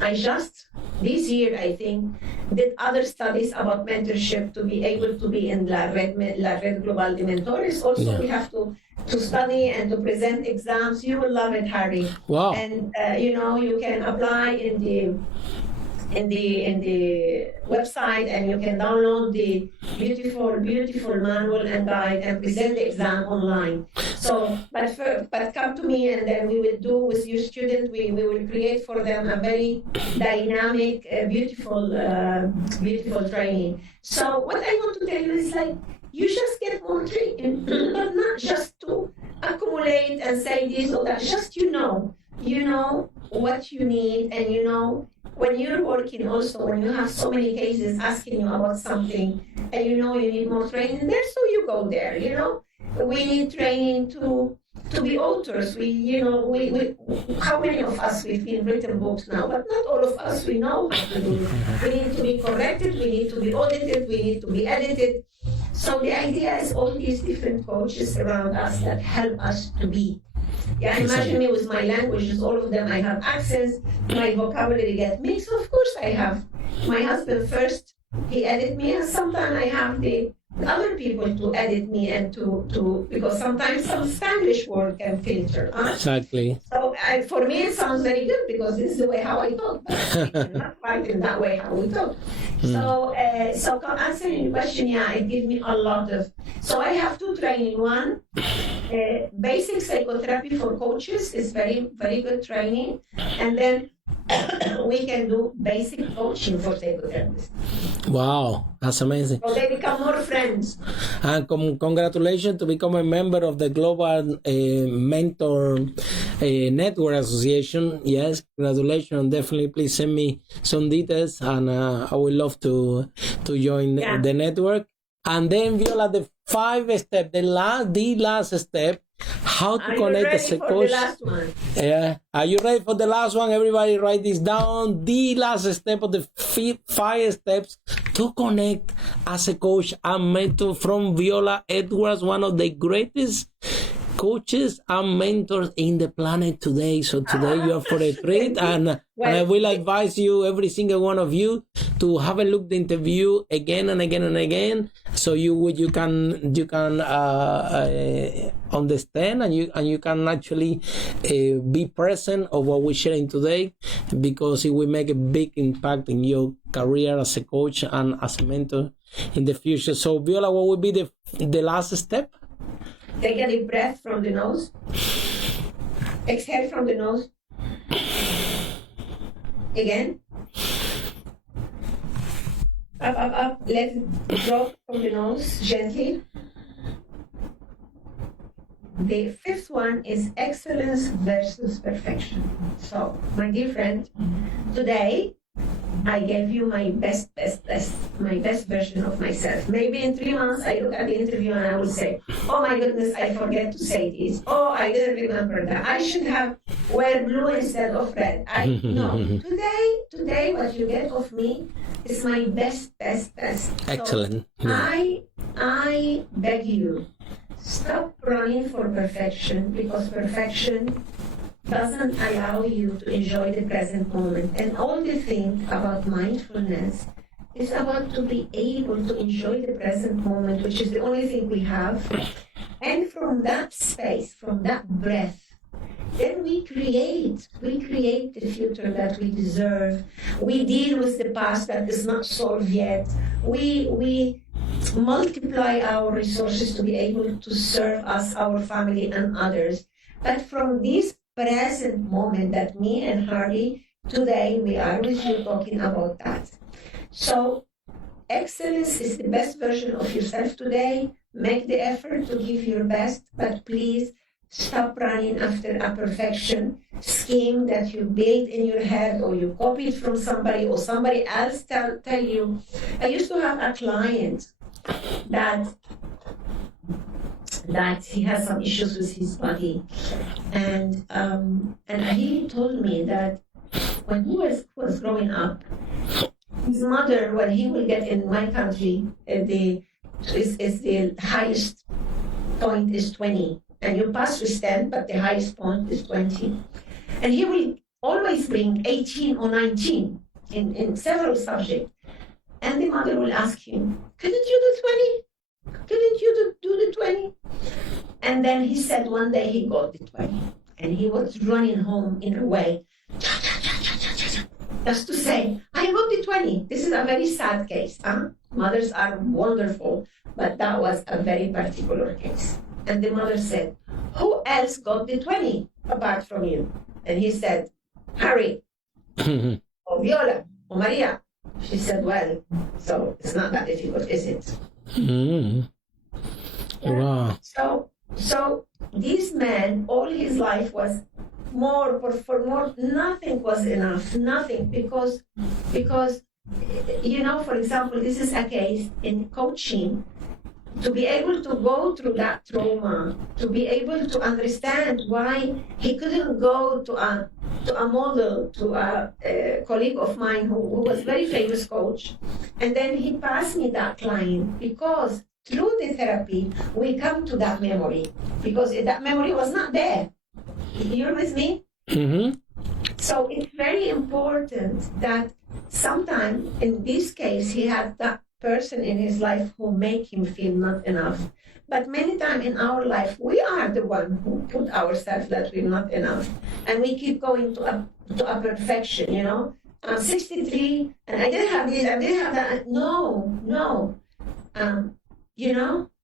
I just this year, I think, did other studies about mentorship to be able to be in La Red Global de Mentores. Also, we have to study and to present exams. You will love it, Harry. Wow. And you can apply in the website, and you can download the beautiful manual and guide and present the exam online. So, but come to me, and then we will do with your student. We will create for them a very dynamic, beautiful training. So, what I want to tell you is, like, you just get more training, but not just to accumulate and say this or that. Just you know what you need, and when you're working also, when you have so many cases asking you about something, and you need more training there, so you go there. We need training to be authors. We how many of us we've been written books now, but not all of us we know how to do it. We need to be corrected, we need to be audited, we need to be edited. So the idea is all these different coaches around us that help us to be. Yeah, imagine me with my languages, all of them. I have accents, my vocabulary gets mixed. Of course I have. My husband first, he edit me, and sometimes I have the other people to edit me, and to because sometimes some Spanish word can filter. Exactly. So for me it sounds very good, because this is the way how I talk, but it's not right in that way how we talk. So answering your question, it gives me a lot of. So I have 2 training. One, basic psychotherapy for coaches is very, very good training, and then we can do basic coaching for psychotherapists. Wow, that's amazing. So they become more friends. And congratulations to become a member of the Global Mentor Network Association. Yes, congratulations. Definitely, please send me some details, and I would love to join the network. And then, Viola, the 5 step, the last step, how to connect as a coach. The last one? Yeah. Are you ready for the last one? Everybody write this down. The last step of the 5 steps to connect as a coach and mentor from Viola Edwards, one of the greatest coaches and mentors in the planet today. So today you are for a treat, and I will advise you, every single one of you, to have a look the interview again and again and again, so you can understand, and you can actually be present of what we're sharing today, because it will make a big impact in your career as a coach and as a mentor in the future. So Viola, what would be the last step? Take a deep breath from the nose. Exhale from the nose. Again. Up, up, up. Let it drop from the nose gently. The fifth one is excellence versus perfection. So, my dear friend, today I gave you my best version of myself. Maybe in 3 months I look at the interview and I will say, oh my goodness, I forget to say this. Oh, I didn't remember that. I should have wear blue instead of red. No. Today what you get of me is my best. Excellent. So I beg you, stop running for perfection, because perfection doesn't allow you to enjoy the present moment. And all the thing about mindfulness is about to be able to enjoy the present moment, which is the only thing we have. And from that space, from that breath, then we create the future that we deserve. We deal with the past that is not solved yet. We multiply our resources to be able to serve us, our family, and others. But from this present moment that me and Harley, today we are with you talking about that. So excellence is the best version of yourself today. Make the effort to give your best, but please stop running after a perfection scheme that you build in your head, or you copied from somebody, or somebody else tell you. I used to have a client that he has some issues with his body, and he told me that when he was growing up, his mother, when he will get in my country, the highest point is 20, and you pass with 10, but the highest point is 20, and he will always bring 18 or 19 in several subjects, and the mother will ask him, couldn't you do 20? Couldn't you do the 20? And then he said one day he got the 20, and he was running home in a way, just to say, I got the 20. This is a very sad case. Mothers are wonderful, but that was a very particular case. And the mother said, who else got the 20 apart from you? And he said, Harry, or Viola, or Maria. She said, well, so it's not that difficult, is it? Mm-hmm. Wow. So this man, all his life was more, nothing was enough, nothing, because for example, this is a case in coaching, to be able to go through that trauma, to be able to understand why he couldn't go to a model, to a colleague of mine who was very famous coach, and then he passed me that client, because through the therapy we come to that memory, because that memory was not there. You're with me? Mm-hmm. So it's very important that sometimes, in this case, he had that person in his life who make him feel not enough. But many times in our life, we are the one who put ourselves that we're not enough, and we keep going to a perfection. I'm 63, and I didn't have this, I didn't have that. No.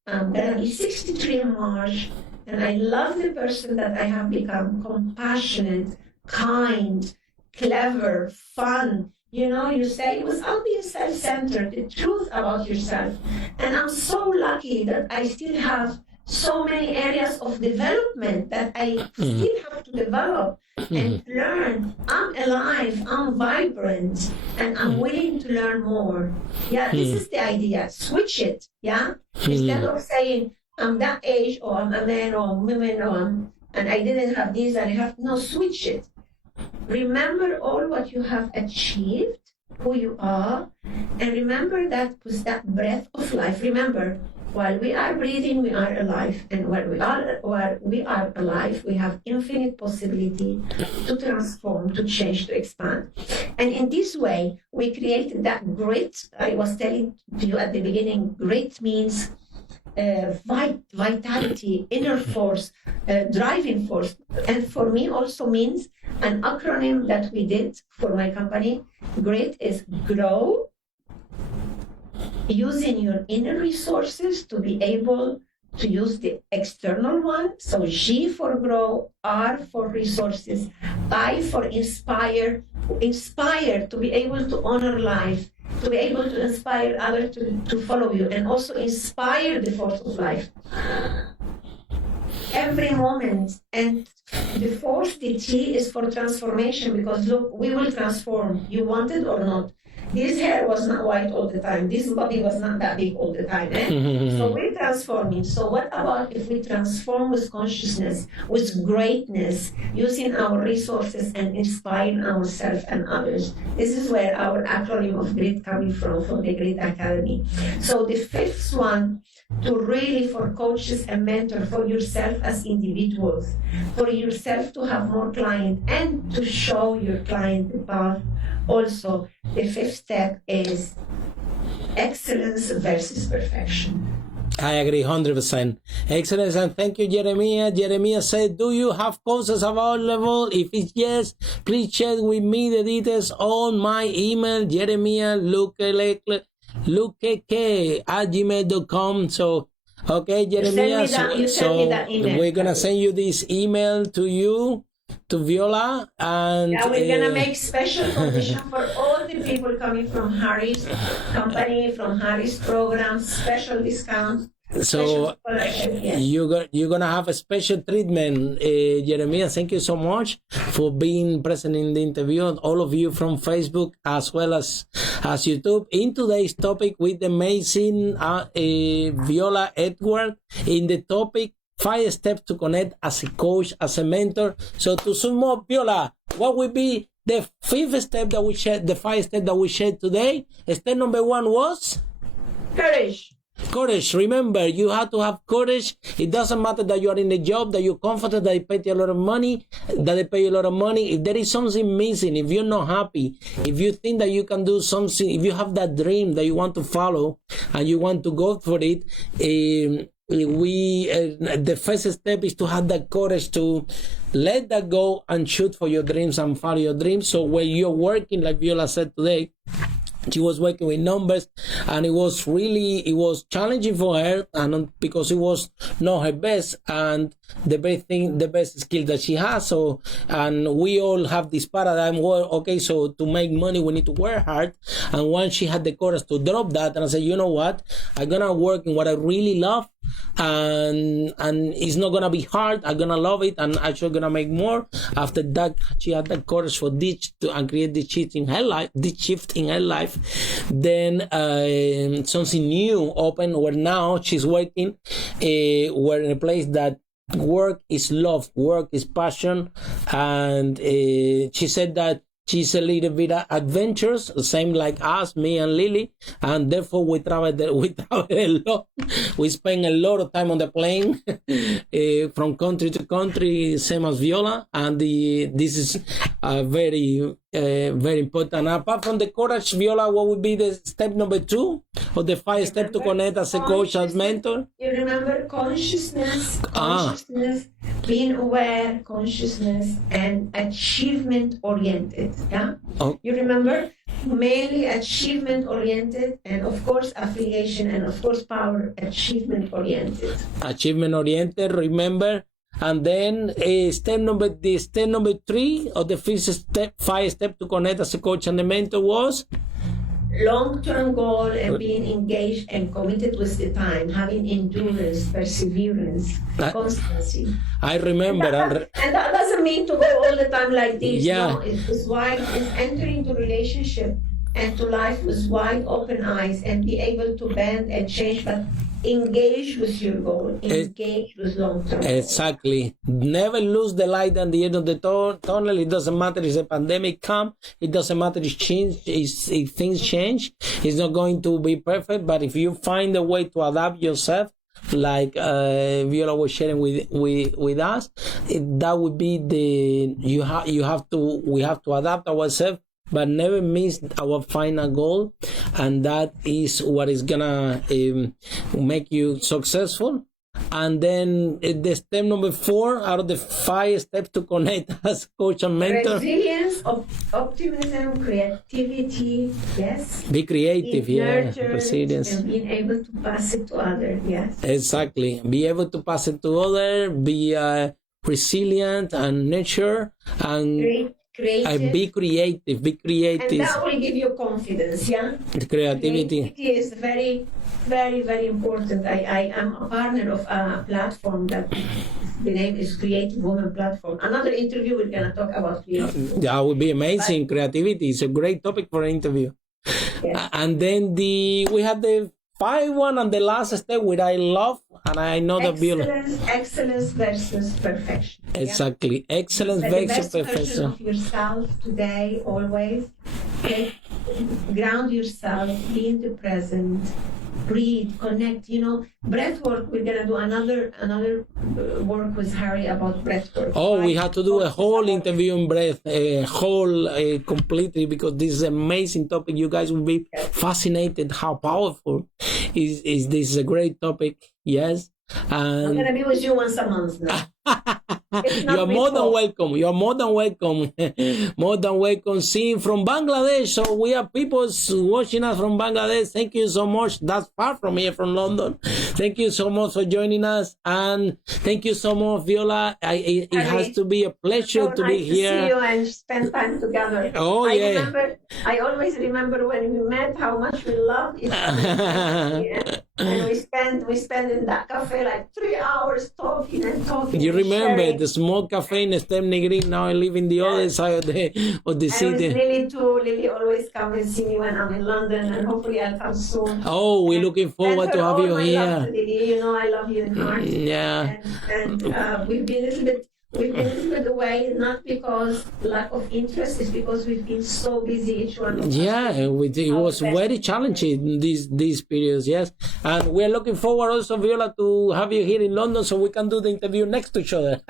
I'm gonna be 63 in March, and I love the person that I have become: compassionate, kind, clever, fun. You say, without being self-centered, the truth about yourself. And I'm so lucky that I still have so many areas of development that I still have to develop and learn. I'm alive, I'm vibrant, and I'm willing to learn more. Yeah, this is the idea. Switch it, yeah? Instead of saying, I'm that age, or I'm a man, or a woman, and I didn't have this, and I have, no, switch it. Remember all what you have achieved, who you are, and remember that with that breath of life. Remember, while we are breathing, we are alive, and while we are alive, we have infinite possibility to transform, to change, to expand. And in this way, we created that grit. I was telling you at the beginning, grit means vitality, inner force, driving force. And for me also means an acronym that we did for my company. GRIT is grow, using your inner resources to be able to use the external one. So G for grow, R for resources, I for inspire to be able to honor life, to be able to inspire others to follow you, and also inspire the force of life. Every moment. And the force, the T, is for transformation, because look, we will transform, you want it or not. This hair was not white all the time. This body was not that big all the time. So we're transforming. So what about if we transform with consciousness, with greatness, using our resources and inspiring ourselves and others? This is where our acronym of GRIT coming from the GRIT Academy. So the fifth one, to really, for coaches and mentors, for yourself as individuals, for yourself to have more clients and to show your client the path. Also, the fifth step is excellence versus perfection. I agree 100%. Excellence, and thank you, Jeremiah. Jeremiah said, do you have courses available? If it's yes, please share with me the details on my email, Jeremiah lukeke@gmail.com. So, okay, Jeremiah, so we're going to send you this email to you, to Viola, and we're gonna make special condition for all the people coming from Harry's company, from Harry's program, special discount. So you're gonna have a special treatment, Jeremiah. Thank you so much for being present in the interview, and all of you from Facebook as well as YouTube. In today's topic with the amazing Viola Edwards, in the topic 5 steps to connect as a coach, as a mentor. So to sum up, Viola, what will be the 5th step that we shared, the 5 steps that we shared today? Step number 1 was? Courage. Courage. Remember, you have to have courage. It doesn't matter that you are in a job, that you're comfortable, that they pay you a lot of money, If there is something missing, if you're not happy, if you think that you can do something, if you have that dream that you want to follow and you want to go for it, the first step is to have that courage to let that go and shoot for your dreams and follow your dreams. So when you're working, like Viola said today, she was working with numbers, and it was challenging for her, and because it was not her best and the best skill that she has. So, and we all have this paradigm where, okay, so to make money we need to work hard. And once she had the courage to drop that and I said, you know what, I'm gonna work in what I really love, and it's not gonna be hard. I'm gonna love it, and actually gonna make more. After that, she had the courage for this and create this shift in her life. Then something new opened, where now she's working we're in a place that work is love, work is passion, and she said that she's a little bit adventurous, same like us, me and Lily, and therefore we travel a lot. We spend a lot of time on the plane from country to country, same as Viola, and this is very important. Apart from the courage, Viola, what would be the step number 2 of the 5 steps to connect as a coach, as mentor? You remember consciousness, being aware, consciousness, and achievement oriented. Yeah. Oh. You remember, mainly achievement oriented, and of course affiliation, and of course power, achievement oriented. Achievement oriented. Remember. And then step number 3 of the 5 steps to connect as a coach and a mentor was? Long-term goal and being engaged and committed with the time, having endurance, perseverance, constancy. I remember. And that doesn't mean to go all the time like this. Yeah. No, it's entering into relationship and to life with wide open eyes and be able to bend and change, but engage with your goal, engage with long-term goal. Exactly. Never lose the light at the end of the tunnel. It doesn't matter if a pandemic comes. It doesn't matter if things change. It's not going to be perfect, but if you find a way to adapt yourself, like Viola was sharing with us, that would be we have to adapt ourselves, but never miss our final goal, and that is what is gonna make you successful. And then the step number 4 out of the 5 steps to connect as coach and mentor. Resilience, optimism, creativity, yes. Be creative, yeah. Nurture, Resilience. and being able to pass it to others, yes. Exactly. Be able to pass it to others, be resilient and nurture, and Creative. be creative. Be creative. And that will give you confidence, yeah? The creativity. Creativity is very, very, very important. I am a partner of a platform that the name is Creative Woman Platform. Another interview, we're going to talk about creativity. That would be amazing. Creativity is a great topic for an interview. Yes. And then we have the 5 one and the last step, which I love, and I know that Viola. Excellence versus perfection. Exactly. Yeah? Excellence The versus best version perfection. of yourself today, always. Ground yourself, be in the present, breathe, connect. Breath work. We're gonna do another work with Harry about breath work. Oh, we had to do a whole interview in breath, completely, because this is an amazing topic. You guys will be fascinated how powerful is this. Is a great topic. Yes. I'm gonna be with you once a month now. You are more than welcome. You are more than welcome. More than welcome. Seeing from Bangladesh. So we have people watching us from Bangladesh. Thank you so much. That's far from here, from London. Thank you so much for joining us. And thank you so much, Viola. It has to be a pleasure to be here. To see you and spend time together. Oh, yeah. I always remember when we met how much we loved each other. Yeah. And we spent in that cafe like 3 hours talking and talking. You remember sharing. the small cafe in Stepney Green? Now I live in the other side of the city. And Lily too. Lily always comes and see me when I'm in London, and hopefully I'll come soon. Oh, we're looking forward to have you here. Love to Lily. I love you in heart. Yeah. And we've been a little bit away, not because lack of interest, it's because we've been so busy each one of us. Yeah, it was very challenging these periods, yes. And we're looking forward also, Viola, to have you here in London so we can do the interview next to each other.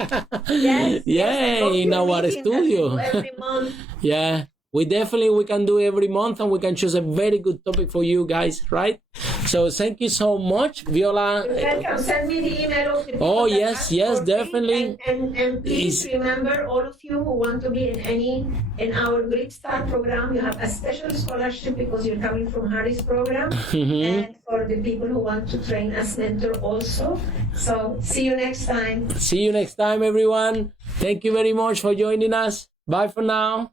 Yes, yeah, in our studio. Every month. Yeah. We can do every month, and we can choose a very good topic for you guys, right? So thank you so much, Viola. You're welcome. Send me the email of the people. Oh, that yes, ask for definitely. me. And please remember, all of you who want to be in our Great Start program, you have a special scholarship because you're coming from Harry's program. And for the people who want to train as mentor also. So see you next time. See you next time, everyone. Thank you very much for joining us. Bye for now.